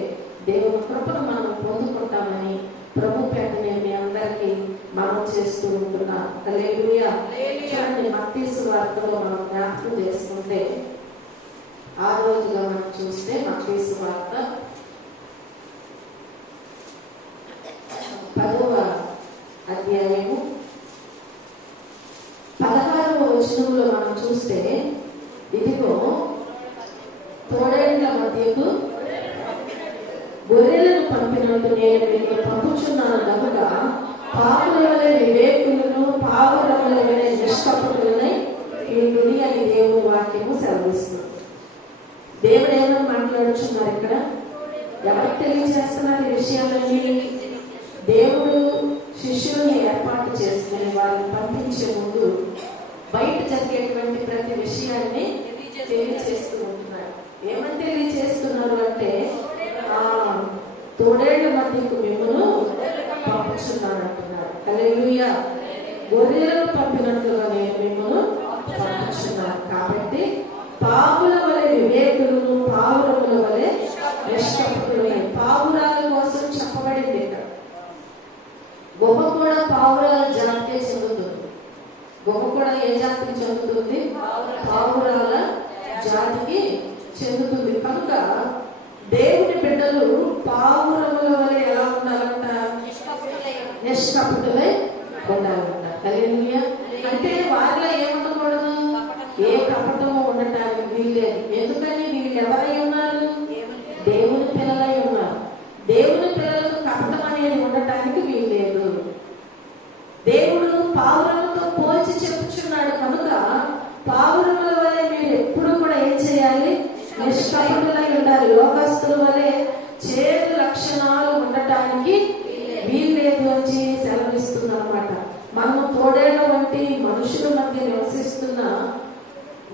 దేవుని కృపను మనం పొందుకుంటామని ప్రభు పేట నేను మీ అందరికీ మనం చేస్తూ ఉంటున్నాను. హల్లెలూయా. చూడండి, మత్తయి సువార్తలో మనం జ్ఞాపకం చేసుకుంటే ఆ రోజుగా మనం చూస్తే మత్తయి సువార్త 10వ అధ్యాయము 16వ వచనంలో మనం చూస్తే, ఇదిగో తోడేళ్ల మధ్యకు గొర్రెలను పంపినట్టు నేను మీకు పంపుచున్నాను కనుక పాపుల వలె వివేకులను పావురముల వలె నిష్కపటులనై ఉండుడి అని దేవుని వాక్యము సెలవిస్తుంది. దేవుడు ఏమని మాట్లాడుచున్నారు ఇక్కడ? ఎవరికి తెలియజేస్తున్నారు ఈ విషయాలన్నీ? దేవుడు శిష్యుల్ని ఏర్పాటు చేసుకుని వారిని పంపించే ముందు బయట జరిగేటువంటి ప్రతి విషయాన్ని తెలియచేస్తూ ఉంటున్నాడు. ఏమని తెలియచేస్తున్నారు అంటే తోడేళ్ల మధ్యకు మిమ్మల్ని పంపుతున్నాను అంటున్నాడు. హల్లెలూయా. గొర్రెలను పంపినట్లుగా నేను మిమ్మల్ని పంపుతున్నాను. కాబట్టి పావుల వలె వివేకులను, పావురముల వలె నిష్కపటులై. పావురాల కోసం చెప్పబడింది ఇక్కడ. గుమ్మ కూడా పావురాల జాతికే చెందుతుంది. గుమ్మ కూడా ఏ జాతికి చెందుతుంది? పావురాల జాతికి చెందుతుంది. కనుక దేవుని బిడ్డలు పావురముల వలె ఎలా ఉండాలంట? నిష్కపటులై ఉండాలంట. హల్లెలూయా. అంటే వారిలో ఏముండకూడదు? ఏ కపటము ఉండటానికి వీల్లేదు. ఎందుకని? వీళ్ళు ఎవరై ఉన్నారు? దేవుని పిల్లలై ఉన్నారు. దేవుని పిల్లలకు కపటం అనేది ఉండటానికి వీల్లేదు. దేవుడు పావురముతో పోల్చి చెప్పుచున్నాడు. కనుక పావురముల వలె మీరు ఎప్పుడు కూడా ఏం చేయాలి? నిష్కపటులై ఉండాలి. లోకస్తుల వలె చేదు లక్షణాలు ఉండటానికి వీల్లేదు అని సెలవిస్తుంది అన్నమాట. మనము తోడేళ్ల వంటి మనుషుల మధ్య నివసిస్తున్న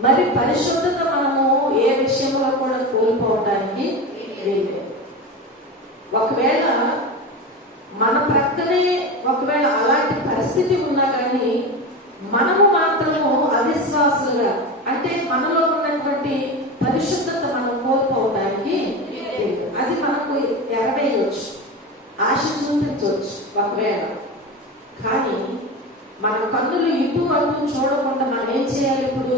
మరి పరిశుద్ధత మనము ఏ విషయంలో కూడా కోల్పోవడానికి వీల్లేదు. ఒకవేళ మన ప్రక్కనే ఒకవేళ అలాంటి పరిస్థితి ఉన్నా కానీ మనము మాత్రము అవిశ్వాసులుగా, అంటే మనలో ఉన్నటువంటి పరిశుద్ధత మనం కోల్పోవడానికి అది మనకు ఎరవేయవచ్చు, ఆశ చూపించవచ్చు ఒకవేళ. కానీ మన కన్నులు ఇటు అటు చూడకుండా మనం ఏం చేయాలి? ఇప్పుడు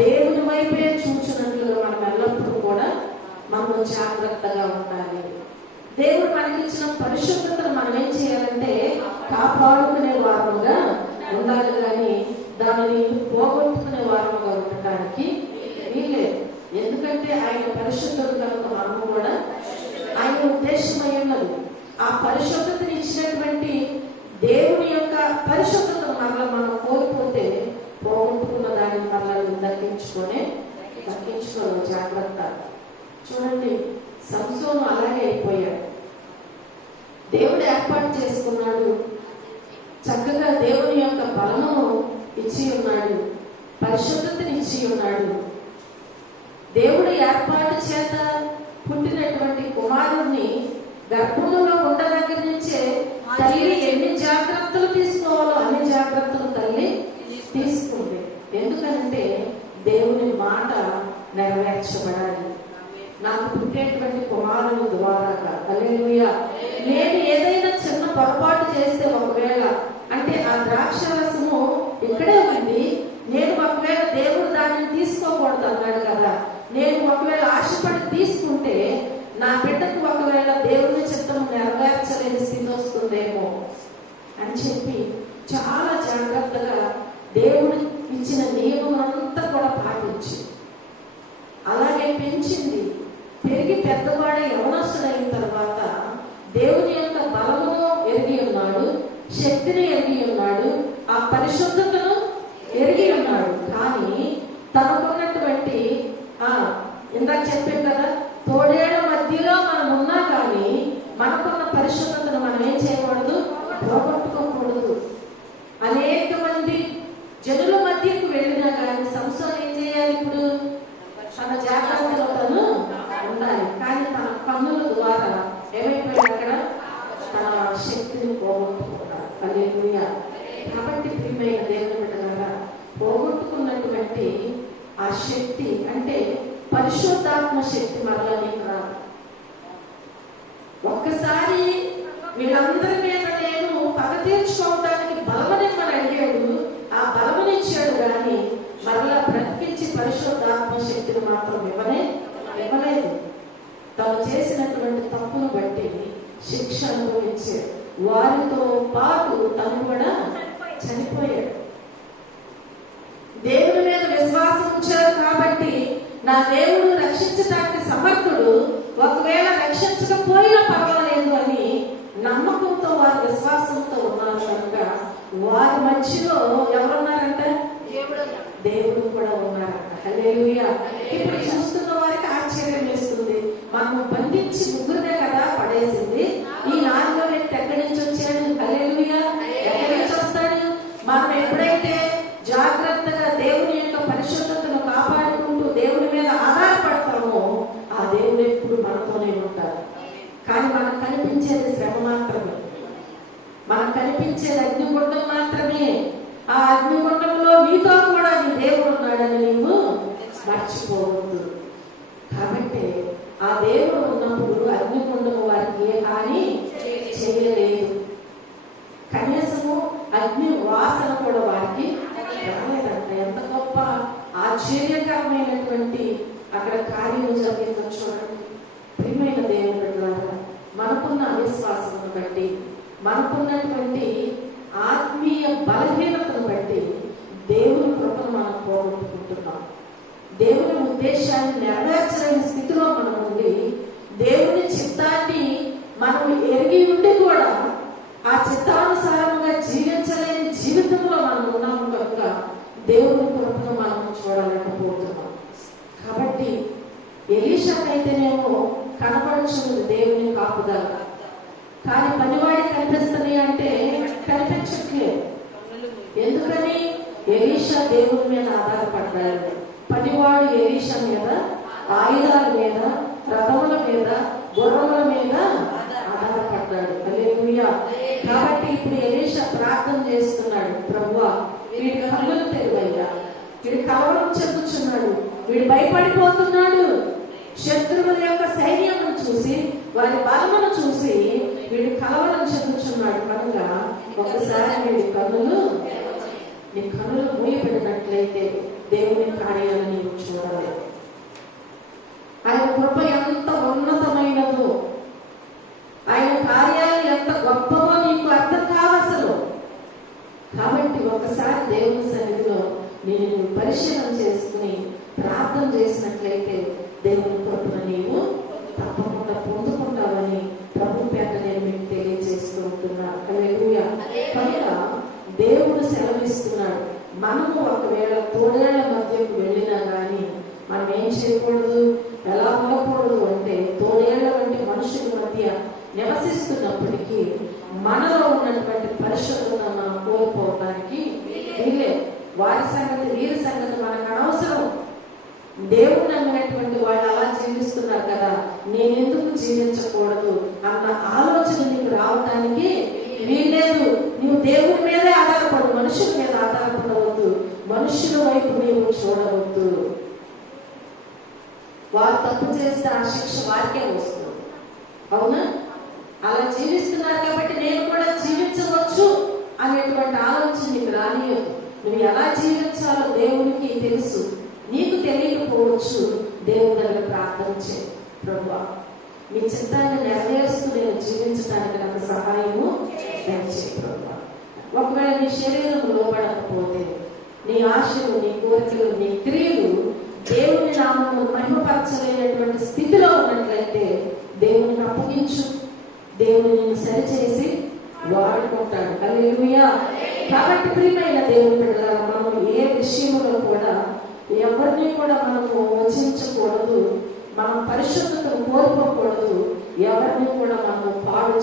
దేవుని వైపే చూచినట్లుగా మనం ఎల్లప్పుడూ కూడా మనం జాగ్రత్తగా ఉండాలి. దేవుడు మనకిచ్చిన పరిశుద్ధతను మనం ఏం చేయాలంటే కాపాడుకునే వారముగా ఉండాలి, కానీ దానిని పోగొట్టుకునే వారముగా ఉండటానికి వీల్లేదు. ఎందుకంటే ఆయన పరిశుద్ధత కనుక మనము కూడా ఆయన ఉద్దేశమై ఉన్నది. ఆ పరిశుద్ధతని ఇచ్చినటువంటి దేవుని యొక్క పరిశుద్ధతను మరలా మనం కోల్పోతే పోగొట్టుకున్న దానిని మరలా దక్కించుకోవాలి. జాగ్రత్త. చూడండి, సంసోను అలాగే అయిపోయాడు. దేవుడు ఏర్పాటు చేసుకున్నాడు, చక్కగా దేవుని యొక్క బలము ఇచ్చి ఉన్నాడు, పరిశుద్ధతని ఇచ్చి ఉన్నాడు. దేవుడు ఏర్పాటు చేత పుట్టినటువంటి కుమారుణ్ణి గర్భంలో ఉండ దగ్గర నుంచే తల్లి ఎన్ని జాగ్రత్తలు తీసుకోవాలో అన్ని జాగ్రత్తలు తల్లి తీసుకుంది. ఎందుకంటే దేవుని మాట నెరవేర్చబడాలి. నాకు పుట్టేటువంటి కుమారుని ద్వారాగా. హల్లెలూయా. నేను ఏదైనా చిన్న పొరపాటు చేస్తే ఒకవేళ, అంటే ఆ ద్రాక్ష రసము ఇక్కడే ఉంది, నేను ఒకవేళ దేవుడు దానిని తీసుకోకూడదు అన్నాడు కదా, నేను ఒకవేళ ఆశపడి తీసుకుంటే నా బిడ్డకు ఒకవేళ దేవుని చిత్తము నెరవేర్చలేని స్థితి వస్తుందేమో అని చెప్పి చాలా జాగ్రత్తగా దేవుడు ఇచ్చిన నియమం అంతా కూడా పాటించి అలాగే పెంచింది. పెరిగి పెద్దవాడే యవనస్తుడైన తర్వాత దేవుని యొక్క బలమును ఎరిగి ఉన్నాడు, శక్తిని ఎరిగి ఉన్నాడు, ఆ పరిశుద్ధతను ఎరిగి ఉన్నాడు. కానీ తనకున్నటువంటి ఇందాక చెప్పాను కదా, తోడేళ్ల మధ్యలో మనం ఉన్నా కానీ మనకున్న పరిశుద్ధతను మనం ఏం చేయకూడదు? పోగొట్టుకోకూడదు. అనేక మంది జనుల మధ్యకు వెళ్ళినా కానీ సంసోను ఏం చేయాలి? ఇప్పుడు తన జాగ్రత్తలో తను ఉండాలి. కానీ తన కన్నుల ద్వారా ఏమైపోయాడు? అక్కడ తన శక్తిని పోగొట్టుకున్నాడు. హల్లెలూయా. కాబట్టి ప్రియమైన దేవుని బిడ్డలారా, పోగొట్టుకున్నటువంటి ఆ శక్తి అంటే పరిశుద్ధాత్మ శక్తి మరలా నీకు రాదు. ఒక్కసారి వీళ్ళందరి మీద నేను పగ తీర్చుకోవడానికి బలమనిమ్మని అడిగాడు, ఆ బలమనిచ్చాడు, కానీ మరలా బ్రతికించి పరిశుద్ధాత్మ శక్తిని మాత్రం ఇవ్వలేదు. తను చేసినటువంటి తప్పును బట్టి శిక్ష అనుభవించాడు. వారితో పాటు తను కూడా చనిపోయాడు. దేవుని మీద విశ్వాసం ఉంచారు కాబట్టి నా దేవుడు రక్షించడానికి సమర్థుడు, ఒకవేళ రక్షించకపోయినా పర్వాలేదు అని నమ్మకంతో వారి విశ్వాసంతో ఉన్నారు. కనుక వారి మధ్యలో ఎవరున్నారంట? దేవుడు కూడా ఉన్నారంట. హల్లెలూయా. ఇప్పుడు చూస్తున్న వారికి ఆశ్చర్యం వేస్తుంది. మనం బంధించి ముగ్గురునే కదా పడేసింది, ఈ నాలుగో వ్యక్తి ఎక్కడి నుంచి వచ్చాడు? హల్లెలూయా. ఎక్కడి నుంచి వస్తాడు? మనం ఎప్పుడైతే జాగ్రత్తగా దేవుని యొక్క పరిశుద్ధతను కాపాడుకుంటూ దేవుని కనిపించేది అగ్నిగుండం మాత్రమే. ఆ అగ్నిగుండంలో నీతో కూడా నీ దేవుడు ఉన్నాడని నీవు మర్చిపోవద్దు. కాబట్టి ఆ దేవుడు ఉన్నప్పుడు అగ్నిగుండము వారికి ఏ హాని చేయలేదు. కనీసము అగ్ని వాసన కూడా వారికి రాలేదంట. ఎంత గొప్ప ఆశ్చర్యకరమైనటువంటి అక్కడ కార్యం జరిగిందో చూడండి. ప్రియమైన దేవుని ద్వారా మనకున్న అవిశ్వాసమును బట్టి, మనకున్నటువంటి ఆత్మీయ బలహీనతను బట్టి దేవుని కృపను మనం పోగొట్టుకుంటున్నాం. దేవుని ఉద్దేశాన్ని నెరవేర్చలేని స్థితిలో మనం ఉండి, దేవుని చిత్తాన్ని మనం ఎరిగి ఉండి కూడా ఆ చిత్తానుసారంగా జీవించలేని జీవితంలో మనం ఉన్నాము కనుక దేవుని కృపను మనం చూడలేకపోతున్నాం. కాబట్టి ఎలీషాకైతేనేమో కనపడుచున్నది దేవుని కాపుదల, కానీ పనివాడి కనిపిస్తుంది అంటే కనిపించట్లేదు. ఎందుకని? ఎలీషా దేవుని మీద ఆధారపడ్డాడు. పనివాడు ఎలీషా మీద, ఆయుధాల మీద, రథముల మీద, గుర్రముల మీద ఆధారపడ్డాడు. హల్లెలూయా. కాబట్టి ఇప్పుడు ఎలీషా ప్రార్థన చేస్తున్నాడు, ప్రభువా వీడి కళ్ళను తెరువయ్యా. వీడి కలవరం చెందుతున్నాడు, వీడు భయపడిపోతున్నాడు. శత్రువుల యొక్క సైన్యమును చూసి, వారి బలమును చూసి వీడు కలవరం చెందుతున్నాడు. కనుక ఒకసారి వీడి కన్నులు, నీ కన్నులు మూయబడినట్లయితే దేవుని కార్యాలను నీవు చూడాలి. ఆయన కృప ఎంత ఉన్నతమైనదో, ఆయన కార్యాలు ఎంత గొప్పవో నీకు అర్థం కావసలు. కాబట్టి ఒకసారి దేవుని సన్నిధిలో నేను పరిశీలన చేసుకుని ప్రార్థన చేసినట్లయితే దేవుని కృపను నీవు తప్పకుండా పొందుకుంటావని ప్రభు పేట నేను మీకు తెలియజేస్తూ ఉంటున్నా. హల్లెలూయా. కనుక దేవుడు సెలవిస్తున్నాడు, మనము ఒకవేళ తోడేళ్ల మధ్యకు వెళ్ళినా కానీ మనం ఏం చేయకూడదు, ఎలా ఉండకూడదు అంటే, తోడేళ్ల వంటి మనుషుల మధ్య నివసిస్తున్నప్పటికీ మనలో ఉన్నటువంటి పరిశుద్ధత మనం కోల్పోవడానికి వీలే. వారి సంగతి వీరి సంగతి మనకు అనవసరం. దేవుడు నమ్మినటువంటి వాళ్ళు అలా జీవిస్తున్నారు కదా, నేనెందుకు జీవించకూడదు అన్న ఆలోచన నీకు రావడానికి వీల్లేదు. నీవు దేవుని మీదే ఆధారపడు, మనుషుల మీద ఆధారపడవద్దు, మనుషుల వైపు నీవు చూడవద్దు. వారు తప్పు చేస్తే ఆ శిక్ష వారికే వస్తుంది. అవునా? అలా జీవిస్తున్నారు కాబట్టి నేను కూడా జీవించవచ్చు అనేటువంటి ఆలోచన నీకు రానియదు. నువ్వు ఎలా జీవించాలో దేవునికి తెలుసు, నీకు తెలియకపోవచ్చు. దేవుని దగ్గర ప్రార్థన చేయి, ప్రభువా మీ చిత్తాన్ని నెరవేరుస్తూ నేను జీవించడానికి నాకు సహాయము దయచేయి ప్రభువా. ఒకవేళ నీ శరీరం లోబడకపోతే, నీ ఆశలు, నీ కోరికలు, నీ క్రియలు దేవుని నామమును మహిమపరచలేనటువంటి స్థితిలో ఉన్నట్లయితే దేవునికి అప్పగించు. దేవుని నిన్ను సరిచేసి వాడుకుంటాడు. హల్లెలూయా. కాబట్టి ప్రియమైన దేవుని బిడ్డలారా, మనం ఏ విషయంలో కూడా ఎవరిని కూడా మనము వచించకూడదు, మనం పరిశుద్ధతను కోల్పోకూడదు, ఎవరిని కూడా మనము పాడు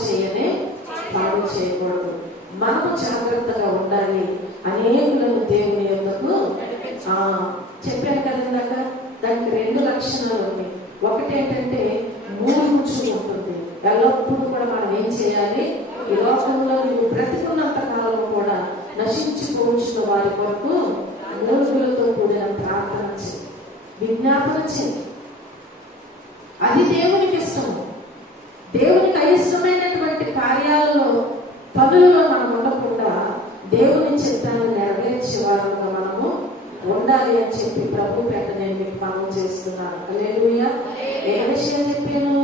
చేయకూడదు. మనము జాగ్రత్తగా ఉండాలి. అనేకులను దేవుని యొద్దకు చెప్పాను కదా ఇందాక, దానికి 2 లక్షణాలు ఉన్నాయి. ఒకటి ఏంటంటే మూలుగుచ్చు ఉంటుంది. ఎల్లప్పుడూ కూడా మనం ఏం చేయాలి, ఈ లోకంలో నువ్వు బ్రతికున్నంత కాలం కూడా నశించిపోవచ్చిన వారి కొరకు మూలుగులతో కూడిన ప్రార్థన చేయి, విజ్ఞాపన చేయి. అది దేవునికి ఇష్టము. దేవునికి అయిష్టమైనటువంటి కార్యాలలో, పనులలో మనం ఉండకుండా దేవుని చిత్తాన్ని నెరవేర్చే వారుగా మనము ఉండాలి అని చెప్పి ప్రభు పేట నేను మీకు మనం చేస్తున్నాను. హల్లెలూయా. ఏ విషయం చెప్పాను?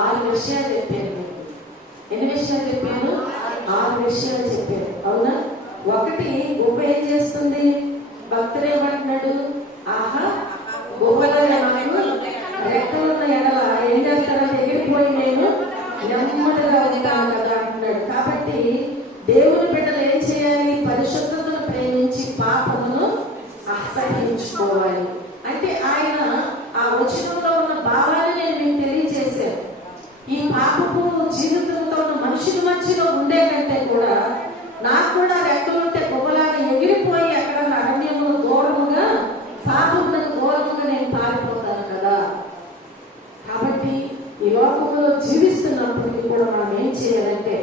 6 విషయాలు చెప్పాను. ఎన్ని విషయాలు చెప్పాను? 6 విషయాలు చెప్పాను. అవునా? ఒకటి, గువ్వ ఏం చేస్తుంది? భక్తుడు ఏమంటున్నాడు? ఆహా, గువ్వలో రెక్కలున్న ఎడల ఏం చేస్తారంటే ఎగిరిపోయి నేను నెమ్మదిగా ఉంటాను కదా అంటున్నాడు. కాబట్టి దేవుని బిడ్డలు ఏం చేయాలి? పరిశుద్ధతను ప్రేమించి పాపమును అసహించుకోవాలి. అంటే ఆయన ఆ వచనంలో ఉన్న భావాన్ని నేను మీకు తెలియజేశాను. ఈ పాపపు జీవితంతో ఉన్న మనుషుల మధ్యలో ఉండే కంటే కూడా నాకు కూడా రెక్కలుంటే పొగలాగా ఎగిరిపోయి అక్కడ అరణ్యంలో దూరముగా, పాపములకు దూరముగా నేను పారిపోతాను కదా. కాబట్టి ఈ లోకంలో జీవిస్తున్నప్పటికీ కూడా మనం ఏం చేయాలంటే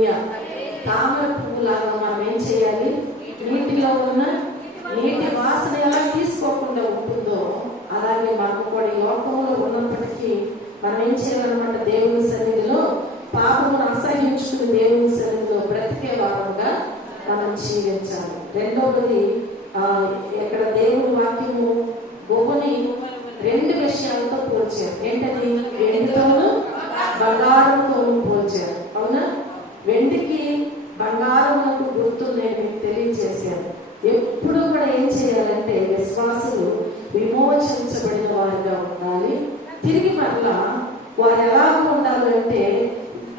హల్లెలూయా. తామర పువ్వులాగా మనం ఏం చేయాలి? నీటిలో ఉన్న నీటి వాసన ఎలా తీసుకోకుండా ఉంటుందో అలాగే మనకు కూడా ఈ లోకంలో ఉన్నప్పటికీ మనం ఏం చేయాలన్నమాట? దేవుని సన్నిధిలో పాపమును అసహించుకుని దేవుని సన్నిధిలో బ్రతికే వారంగా మనం జీవించాలి. రెండవది, ఇక్కడ దేవుని వాక్యము గొప్పని 2 విషయాలతో పోల్చారు. ఏంటది? వెండితోను బంగారంతోను పోల్చారు. అవునా? వెండికి బంగారములకు గుర్తు నేను మీకు తెలియజేశాను. ఎప్పుడు కూడా ఏం చేయాలంటే విశ్వాసులు విమోచించబడిన వారిగా ఉండాలి. తిరిగి మరలా వారు ఎలా ఉండాలంటే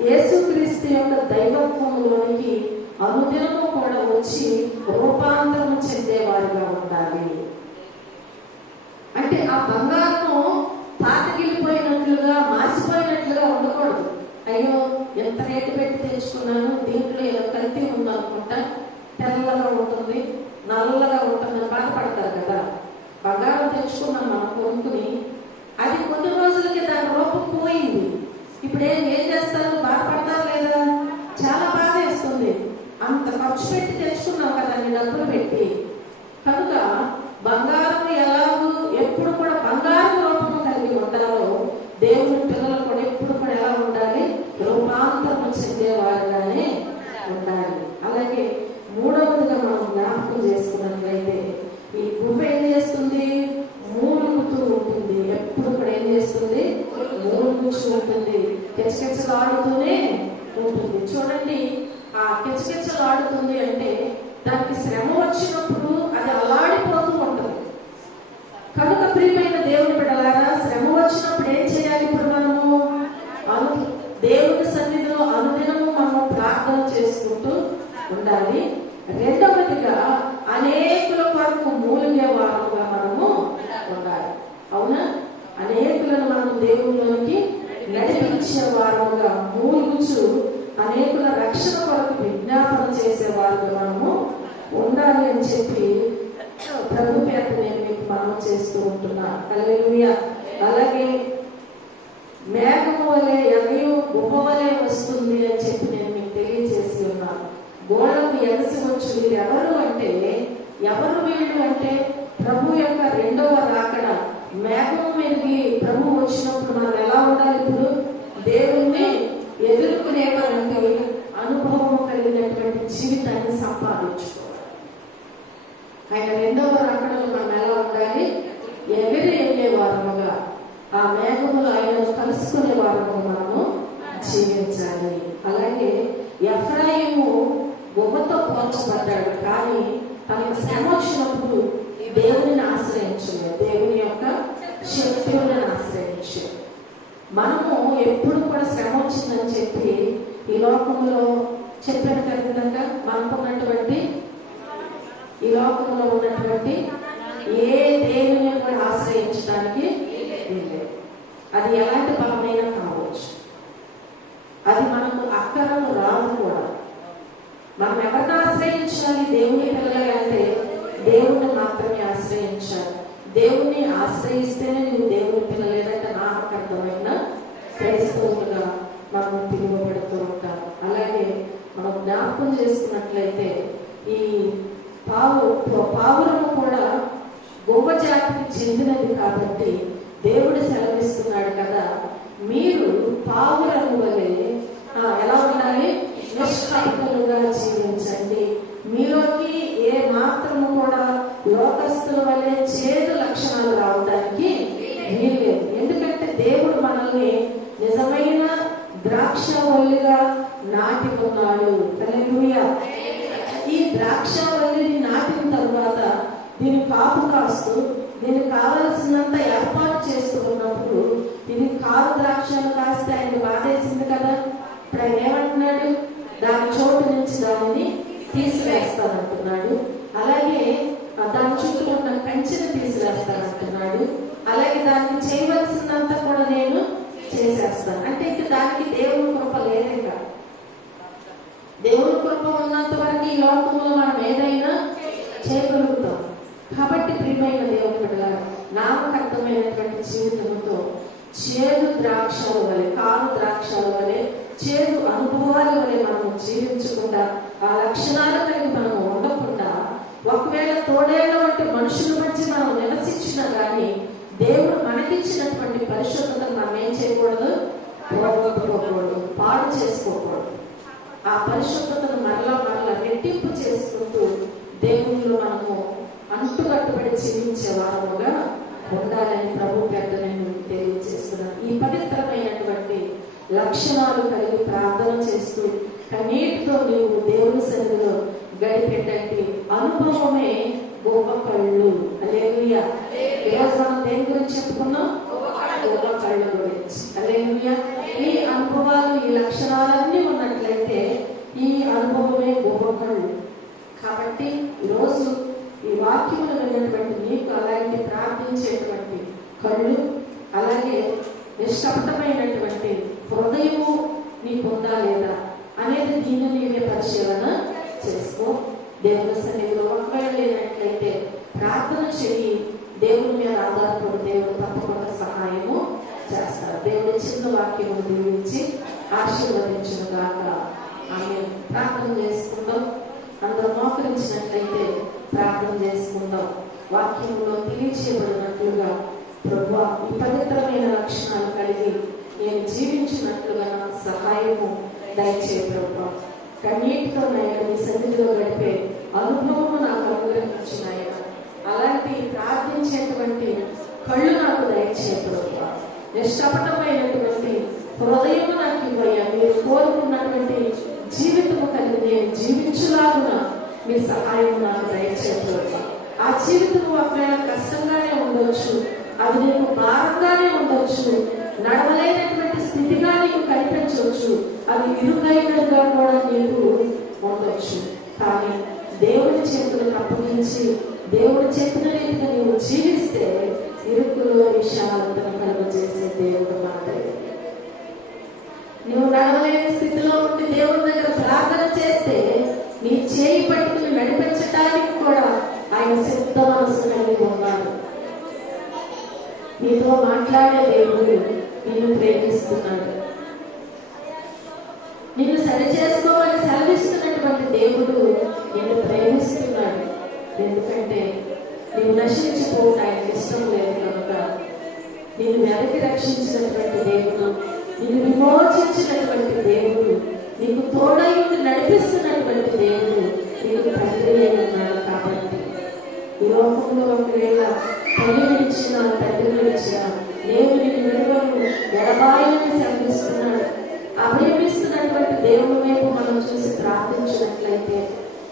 యేసుక్రీస్తు యొక్క దైవత్వంలోనికి అనుదినము కూడా వచ్చి రూపాంతరం చెందేవారిగా ఉండాలి. అంటే ఆ బంగారము పాతగిలిపోయినట్లుగా మాసిపోయినట్లుగా ఉండకూడదు. అయ్యో ఎంత రేటు పెట్టి తెచ్చుకున్నాను, దీంట్లో ఏదో కల్తీ ఉందనుకుంటా, తెల్లగా ఉంటుంది, నల్లగా ఉంటుందని బాధపడతారు కదా. బంగారం తెచ్చుకున్నాం మనం కొనుక్కుని, అది కొన్ని రోజులకి దాని రూపం పోయింది. ఇప్పుడు ఏం చేస్తారు? బాధపడతారు లేదా? చాలా బాధ వేస్తుంది. అంత ఖర్చు పెట్టి తెచ్చుకున్నాం కదా అన్ని డబ్బులు పెట్టి. కనుక బంగారం ఎలాగూ ఎప్పుడు కూడా బంగారం రూపం కలిగి ఉండాలో దేవుని పిల్లలు కూడా ఎప్పుడు కూడా ఎలా ఉండాలి? రూపాంతరం చెందేవారుగానే ఉండాలి. అలాగే మూడవదిగా మనం జ్ఞాపకం చేసుకున్నట్లయితే ఈ గుహ ఏం చేస్తుంది? మూలుగుతూ ఉంటుంది. ఎప్పుడు కూడా ఏం చేస్తుంది? మూలుగుతూ ఉంటుంది, కిచకిచలాడుతూనే ఉంటుంది. చూడండి, ఆ కిచకిచలాడుతుంది అంటే దానికి శ్రమ వచ్చినప్పుడు అది అల్లాడిపోతూ ఉంటుంది. కనుక ప్రియమైన దేవుని బిడ్డలారా, శ్రమ వచ్చినప్పుడు ఏం చేయాలి? ఇప్పుడు మనము దేవుని సన్నిధిలో అనుదినము మనము ప్రార్థన చేసుకుంటూ ఉండాలి. రెండవదిగా అనేకుల కొరకు మూలిగే వారుగా మనము ఉండాలి. అవునా? అనేకులను మనం దేవునిలోనికి నడిపించే వారుగా మూలుగుచు అనేకుల రక్షణ కొరకు విజ్ఞాపన చేసే వారుగా మనము ఉండాలి అని చెప్పి ప్రభు పేట నేను మీకు మనం చేస్తూ ఉంటున్నా. హల్లెలూయా. అలాగే మేఘము వలె ఎగయు గుహ వలె వస్తుంది అని చెప్పి నేను మీకు తెలియజేసి ఉన్నాను. గోడకు ఎగసి వచ్చు వీరు ఎవరు అంటే, ఎవరు వీళ్ళు అంటే ప్రభు యొక్క రెండవ రాకడ మేఘం మీదకి ప్రభు వచ్చినప్పుడు మనం ఎలా ఉండాలి? ఇప్పుడు దేవుణ్ణి ఎదుర్కొనేటువంటి అనుభవం కలిగినటువంటి జీవితాన్ని సంపాదించుకోవాలి. ఆయన రెండవ రాకడలో మనం ఎలా ఉండాలి? ఎగిరి వెళ్ళే వారముగా, ఆ మేఘములు ఆయనను కలుసుకునే వారము మనము జీవించాలి. అలాగే ఎఫ్రాయిము గుహతో పోల్చబడ్డాడు, కానీ తనకు శ్రమ వచ్చినప్పుడు దేవుని ఆశ్రయించలేదు, దేవుని యొక్క శక్తులను ఆశ్రయించాడు. మనము ఎప్పుడు కూడా శ్రమ వచ్చిందని చెప్పి ఈ లోకంలో చెప్పాడు కదా, మనకున్నటువంటి ఈ లోకంలో ఉన్నటువంటి ఏ దేవుని కూడా ఆశ్రయించడానికి లేదు. అది ఎలాంటి బలమైనా కావచ్చు, అది మనకు అక్కరము రాదు కూడా. మనం ఎవరిని ఆశ్రయించాలి? దేవుని పిల్లలు అంటే దేవుణ్ణి మాత్రమే ఆశ్రయించాలి. దేవుణ్ణి ఆశ్రయిస్తేనే నువ్వు దేవుని పిల్లలు, ఏదంటే నామకార్థమైన క్రైస్తవులుగా మనం పిలువబడుతూ ఉంటాం. అలాగే మనం జ్ఞాపకం చేసుకున్నట్లయితే ఈ పావురము కూడా గొప్ప జాతికి చెందినది కాబట్టి దేవుడు సెలవిస్తున్నాడు కదా, మీరు పావురము వలె ఎలా ఉండాలి? నిష్కల్పలుగా జీవించండి. మీలోకి ఏ మాత్రము కూడా లోకస్తుల వలె చేదు లక్షణాలు రావడానికి వీల్లేదు. ఎందుకంటే దేవుడు మనల్ని నిజమైన ద్రాక్షవల్లిగా నాటి ఉన్నాడు. హల్లెలూయా. ఈ ద్రాక్షవల్లిని నాటిన తరువాత దీని కాపు కాస్తూ దీనికి కావలసినంత ఏర్పాటు చేస్తూ ఉన్నప్పుడు ఇది కారు ద్రాక్షలు కాస్తే ఆయన బాధేసింది కదా. ఇప్పుడు ఆయన ఏమంటున్నాడు? దాని చోటు నుంచి దానిని తీసివేస్తానంటున్నాడు. అలాగే దాని చుట్టూ ఉన్న కంచెను తీసివేస్తానంటున్నాడు. అలాగే దానికి చేయవలసినంత కూడా నేను చేసేస్తాను. అంటే ఇక దానికి దేవుని కృప లేదంట. దేవుని కృప ఉన్నంత వరకు ఈ లోకంలో మనం ఏదైనా చేయగలుగుతాం. కాబట్టి ప్రియమైన దేవుని బిడ్డలారా, నామకర్థమైనటువంటి జీవితంతో చేదు ద్రాక్షల వలె, కారు ద్రాక్షల వలె చేదు అనుభవాల వలె మనం జీవించకుండా, ఆ లక్షణాలు కలిగి మనం ఉండకుండా, ఒకవేళ తోడేళ్ళ వంటి మనుషుల మధ్య మనం నివసించినా కానీ దేవుడు మనకిచ్చినటువంటి పరిశుద్ధతను మనం ఏం చేయకూడదు, పోగొట్టుకోకూడదు, పాడు చేసుకోకూడదు. ఆ పరిశుద్ధతను మరలా రెట్టింపు చేసుకుంటూ దేవునిలో మనము అంటుకట్టుబడి జీవించే వారముగా ఉండాలని ప్రభు పెద్ద నేను తెలియజేస్తున్నాను. ఈ పవిత్రమైనటువంటి లక్షణాలు కలిగి ప్రార్థన చేస్తూ కన్నీటితో నీవు దేవుని సన్నిధిలో గడిపేటంటే అనుభవమే గొప్ప కళ్ళు. హల్లెలూయా. ఈరోజు మనం దేని గురించి చెప్పుకున్నాం? గొప్ప కళ్ళు గురించి. హల్లెలూయా. ఈ అనుభవాలు, ఈ లక్షణాలన్నీ ఉన్నట్లయితే ఈ అనుభవమే గొప్ప కళ్ళు. కాబట్టి ఈరోజు ఈ వాక్యములు విన్నటువంటి నీకు అలాంటి ప్రార్థించేటువంటి కళ్ళు, అలాగే నిష్కపటమైనటువంటి హృదయము నీకు ఉందా లేదా అనేది దీన్ని నీవే పరిశీలన చేసుకో. దేవుని సన్నిధిలో ఒకవేళ లేనట్లయితే ప్రార్థన చేయి. దేవుని మీద ఆధారపడి దేవుడు తప్పకుండా సహాయము చేస్తారు. దేవుడి చిన్న వాక్యము దీవించి ఆశీర్వదించిన గాక. ఆమె ప్రార్థన చేసుకుందాం. అందరూ మోకరించినట్లయితే ప్రార్థన చేసుకుందాం. వాక్యంలో తెలియచేయబడినట్లుగా ప్రభువా ఈ పవిత్రమైన లక్షణాలు కలిగి నేను జీవించినట్లుగా నాకు సహాయము దయచేయ ప్రభువా. కన్నీటితో నాయన నీ సన్నిధిలో గడిపే అనుభవము నాకు అనుగ్రహించిన ఆయన. అలాంటి ప్రార్థించేటువంటి కళ్ళు నాకు దయచేయ ప్రభువా. నిష్కపటమైనటువంటి హృదయము నాకు ఇవ్వయ్యా. మీరు కోరుకున్నటువంటి జీవితము కలిగి నేను జీవించులాగున మీ సహాయం నాకు దయచేయ ప్రభువా. ఆ జీవితం ఒకవేళ కష్టంగానే ఉండొచ్చు, అది నీకు భారంగానే ఉండొచ్చు, నడవలేనటువంటి స్థితిగా నీకు కనిపించవచ్చు, అది ఇరుకైనదిగా కూడా నీకు ఉండొచ్చు. కానీ దేవుడి చేతులకు అప్పగించి దేవుడి చెప్పిన రీతిగా నీవు జీవిస్తే ఇరుకులో విశాలతను కలుగజేసే దేవుడు మన దగ్గర. నువ్వు నడవలేని స్థితిలో ఉండి దేవుడి దగ్గర ప్రార్థన చేస్తే నీ చేయి పట్టుకుని నడిపించడానికి కూడా ఆయన సిద్ధ మనసు కలిగి ఉన్నాడు. నీతో మాట్లాడే దేవుడు నిన్ను ప్రేమిస్తున్నాడు. నిన్ను సరి చేసుకోవాలని సెలవిస్తున్నటువంటి దేవుడు నిన్ను ప్రేమిస్తున్నాడు. ఎందుకంటే నీవు నశించిపోవటం ఆయనకి ఇష్టం లేదు కనుక నిన్ను వెనక్కి రక్షించినటువంటి దేవుడు, నిన్ను విమోచించినటువంటి దేవుడు, నీకు తోడై నడిపిస్తున్నటువంటి దేవుడు నీకు తండ్రి అయి ఉన్నాడు. కాబట్టి ఈ లోకంలో ఒకవేళ తల్లి విడిచిన తండ్రి విడిచిన నేను నిన్ను విలువను ఎడబాయని సెలవిస్తున్నాడు. అభయమిస్తున్నటువంటి దేవుని వైపు మనం చూసి ప్రార్థించినట్లయితే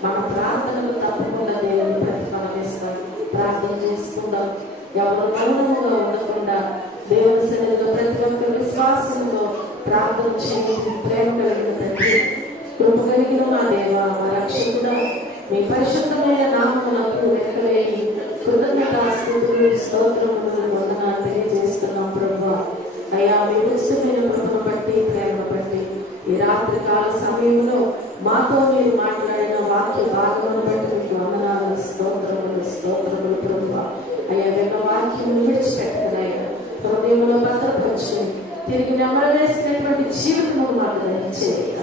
మన ప్రార్థనలు తప్పకుండా దేవుని ప్రతిఫలమిస్తాడు. ప్రార్థన చేసుకుందాం. ఎవరు మౌనముగా ఉండకుండా దేవుని సన్నిధిలో ప్రతి ఒక్క విశ్వాసంలో ప్రార్థన చేయండి. ప్రేమ కలిగిన తండ్రి, కృప కలిగిన మా దేవ, మా రక్షకుడా, మీ పరిశుద్ధమైన నామమునకు లెక్కలేని కృతజ్ఞతాస్తుతులు స్తోత్రములు వందనాలు తెలియజేస్తున్నాం ప్రభువా. అయ్యా మీ ఉచితమైన కృపను బట్టి, ప్రేమను బట్టి ఈ రాత్రి కాల సమయంలో మాతో మీరు మాట్లాడిన వాక్య భాగమును బట్టి మీకు వందనాలు, స్తోత్రములు స్తోత్రములు ప్రభువా. అయ్యా విన్న వాక్యం విడిచిపెట్టదయ్యా హృదయంలో భద్రపరచు, తిరిగి నెమ్మరవేసినటువంటి జీవితము మాకు దయచేయ.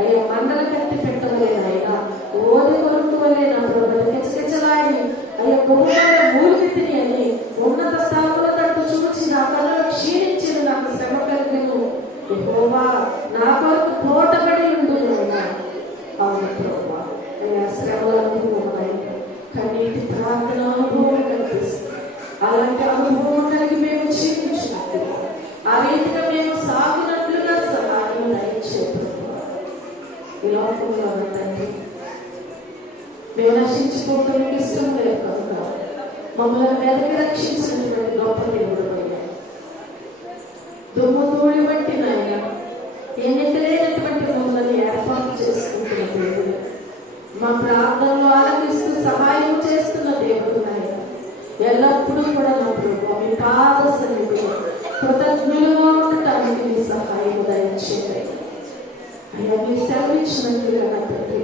అయ్యా మండల కత్తి పెట్టవలేనైనా ఓది కొరకు వలే నా ప్రభుత్వ కిచకిచలాడి అయ్యా గొప్పమైన మూలిగితిని అని ఉన్నత స్థానంలో తట్టు చూచి నా కళలో క్షీణించిన నాకు శ్రమ కలిగను. యెహోవా నా కొరకు పోటబడి ఉండు. అవును ప్రభువా. అయ్యా శ్రమల అనుభవం అయినా కన్నీటి ప్రార్థన అనుభవం కనిపిస్తుంది. అలాంటి అనుభవం కలిగి మేము జీవించినట్లుగా, ఆ రీతిగా మేము సాగినట్లుగా సహాయం దయచే ప్రభువా. ఈ లోకంలో తండ్రి మేము నశించుకోవటం మీకు ఇష్టం లేదు కనుక మమ్మల్ని వెనక్కి రక్షించినటువంటి గొప్ప దేవుడు అయ్యా. దుమ్ము ధూళి బట్టి నాయన ఎన్నికలేనటువంటి మమ్మల్ని ఏర్పాటు చేసుకుంటున్న దేవుడు, మా ప్రార్థనలో ఆలకిస్తూ సహాయం చేస్తున్న దేవుడు నాయన. ఎల్లప్పుడూ కూడా నా ప్రభు మీ పాద సన్నిధిలో కృతజ్ఞులుగా ఉండటానికి మీ సహాయం దయచేయండి. అయ్యా మీరు సెలవిచ్చినట్లుగా నా తండ్రి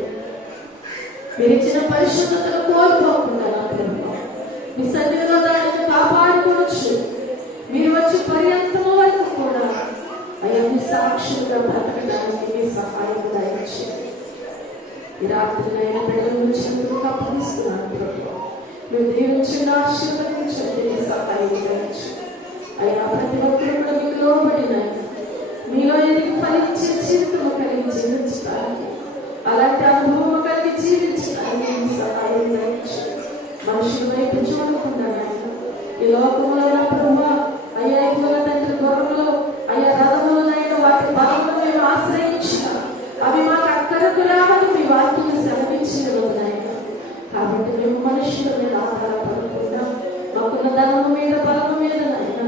మీరు ఇచ్చిన పరిశుద్ధతను కోల్పోకుండా నా ప్రభు మీ సన్నిధిలో దానిని కాపాడుకోవచ్చు. మీరు వచ్చి పర్యంతము వరకు కూడా అయ్యా మీ సాక్షులుగా బ్రతకడానికి ఈ రాత్రి అయిన బిడ్డల చేతులకు అప్పగిస్తున్నాను ప్రభు. మీరు దీవించండి, ఆశీర్వదించండి, సహాయించండి అయ్యా. ప్రతి ఒక్కరు కూడా మీకు లోబడిన మీలో ఎదిగి ఫలించే జీవితం కలిగి జీవించడానికి, అలాంటి అనుభవం కలిగి జీవించడానికి సహాయం దండి. మనుషుల వైపు చూడకుండా ఈ లోకంలో నా ప్రభు అయ్యా ఇళ్ళ తండ్రి గొర్రెలు అయ్యా రథములైన వాటి బలంలో మేము ఆశ్రయించిన అవి మాకు అక్కడకు రావని మీ వాక్యం సెలవించిన నాయన. కాబట్టి మేము మనుషుల మీద ఆధారపడకుండా మాకున్న ధనము మీద బలము మీద నాయన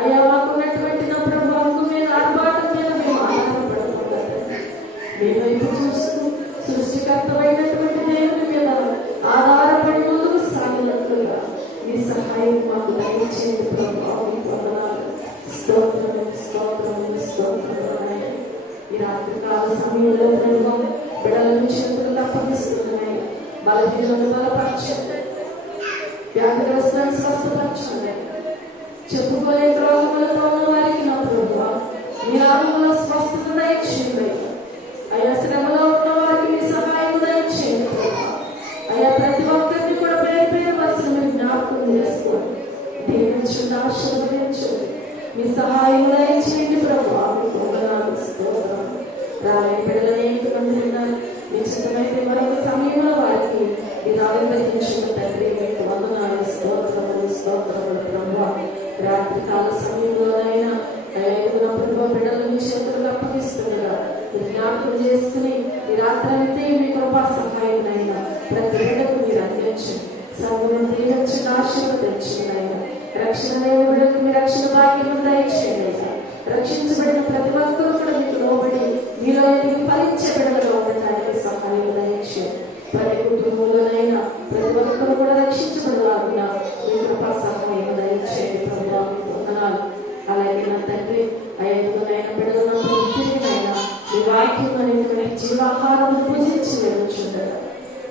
అయ్యా మాకున్నటువంటి నా ప్రభు అమ్ము మీద ఆర్భాటం మీద మేము ఆధారపడకుండా మీ వైపు చూస్తూ సృష్టికర్తమైనటువంటి దేవుని మీద ఆధారపడి ముందుకు సాగినట్లుగా మీ సహాయం మాకు దయచేయండి ప్రభు. స్తోత్రం స్తోత్రం స్తోత్రం. ఈ రాత్రికాల సమయంలో ప్రభు బిడ్డలను చేతులకు అప్పగిస్తున్నాయి. బలహీనను బలపరచండి, వ్యాధిగ్రస్తులను స్వస్థపరచండి, చెప్పుకోలే రోగములతో ఉన్న వారికి నా ప్రభు మీ ఆరోగ్యంలో స్వస్థత దయచేయండి అయ్యా. శ్రమలో ఉన్న వారికి మీ సహాయం దయచేయండి అయ్యా. ప్రతి ఒక్కరిని కూడా పేరు పేరు వరుసలు మీరు జ్ఞాపకం చేసుకోండి, దీవించండి, ఆశీర్వదించండి, మీ సహాయం దయచేయండి ప్రభు. రాలే బిడ్డలు ఎంతమంది ఉన్నారు, మీ చిత్తమైతే మరొక సమయంలో వారికి మీరు ఆవిర్భవించిన తండ్రి మీకు వందనాలు, స్తోత్రములు స్తోత్రములు ప్రభు. రాత్రికాల సమయంలోనైనా ప్రభు బిడ్డలను చేతులకు అప్పగిస్తుండగా జ్ఞాపకం చేసుకుని ఈ రాత్రి అంతే మీ కృపా సహాయం అయినా ప్రతి బిడ్డకు మీరు అందించండి, సంఘం దీవించండి, ఆశీర్వదించండి ఆయన. రక్షణ లేని బిడ్డకు మీ రక్షణ భాగ్యం దయచేయండి. రక్షించబడిన ప్రతి ఒక్కరూ కూడా మీకు లోబడి మీలో ఎదిగి ఫలించే బిడ్డలుగా ఉండటానికి సహాయం దయచేయండి. ప్రతి కుటుంబంలోనైనా ప్రతి ఒక్కరు కూడా రక్షించబడలాగునా మీ కృపా సహాయం దయచేయండి ప్రభు. వందనాలు. అలాగే నా తండ్రి ఐదుగురైన బిడ్డలందరూ తిరిగినైనా ఈ వాక్యం అనేటువంటి జీవాహారం పూజించి వెళ్ళుచుండగా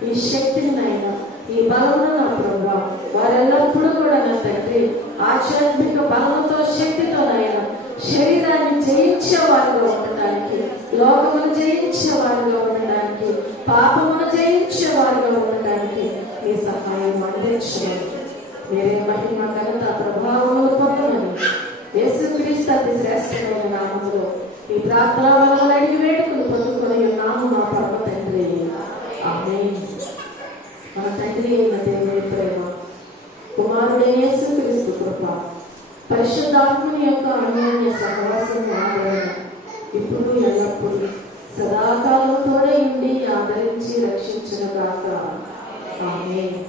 ఈ శక్తినైనా ఈ బలమును నా ప్రభు వారెల్లప్పుడూ కూడా నా తండ్రి ఆధ్యాత్మిక బలంతో శక్తితోనైనా శరీరాన్ని జయించే వారిగా ఉండటానికి, లోకమును జయించే వారిగా ఉండటానికి, పాపమును జయించే వారిగా ఉండటానికి మీ సహాయం అందించండి. మీరే మహిమ ఘనత ప్రభావములు పొందమని యేసుక్రీస్తు అతి శ్రేష్టమైన నామములో ఈ ప్రార్థన వల్ల అడిగి వేడుకలు పొందుకునే నామము మా పరమ తండ్రి ఆమేన్. మన తండ్రి అయిన దేవుని ప్రేమ, కుమారుడైన యేసుక్రీస్తు కృప, పరిశుద్ధాత్మని యొక్క అన్యోన్య సహవాసం ఆదరణ ఇప్పుడు ఎల్లప్పుడు సదాకాలం తోడే ఉండి ఆదరించి రక్షించును గాక ఆమేన్.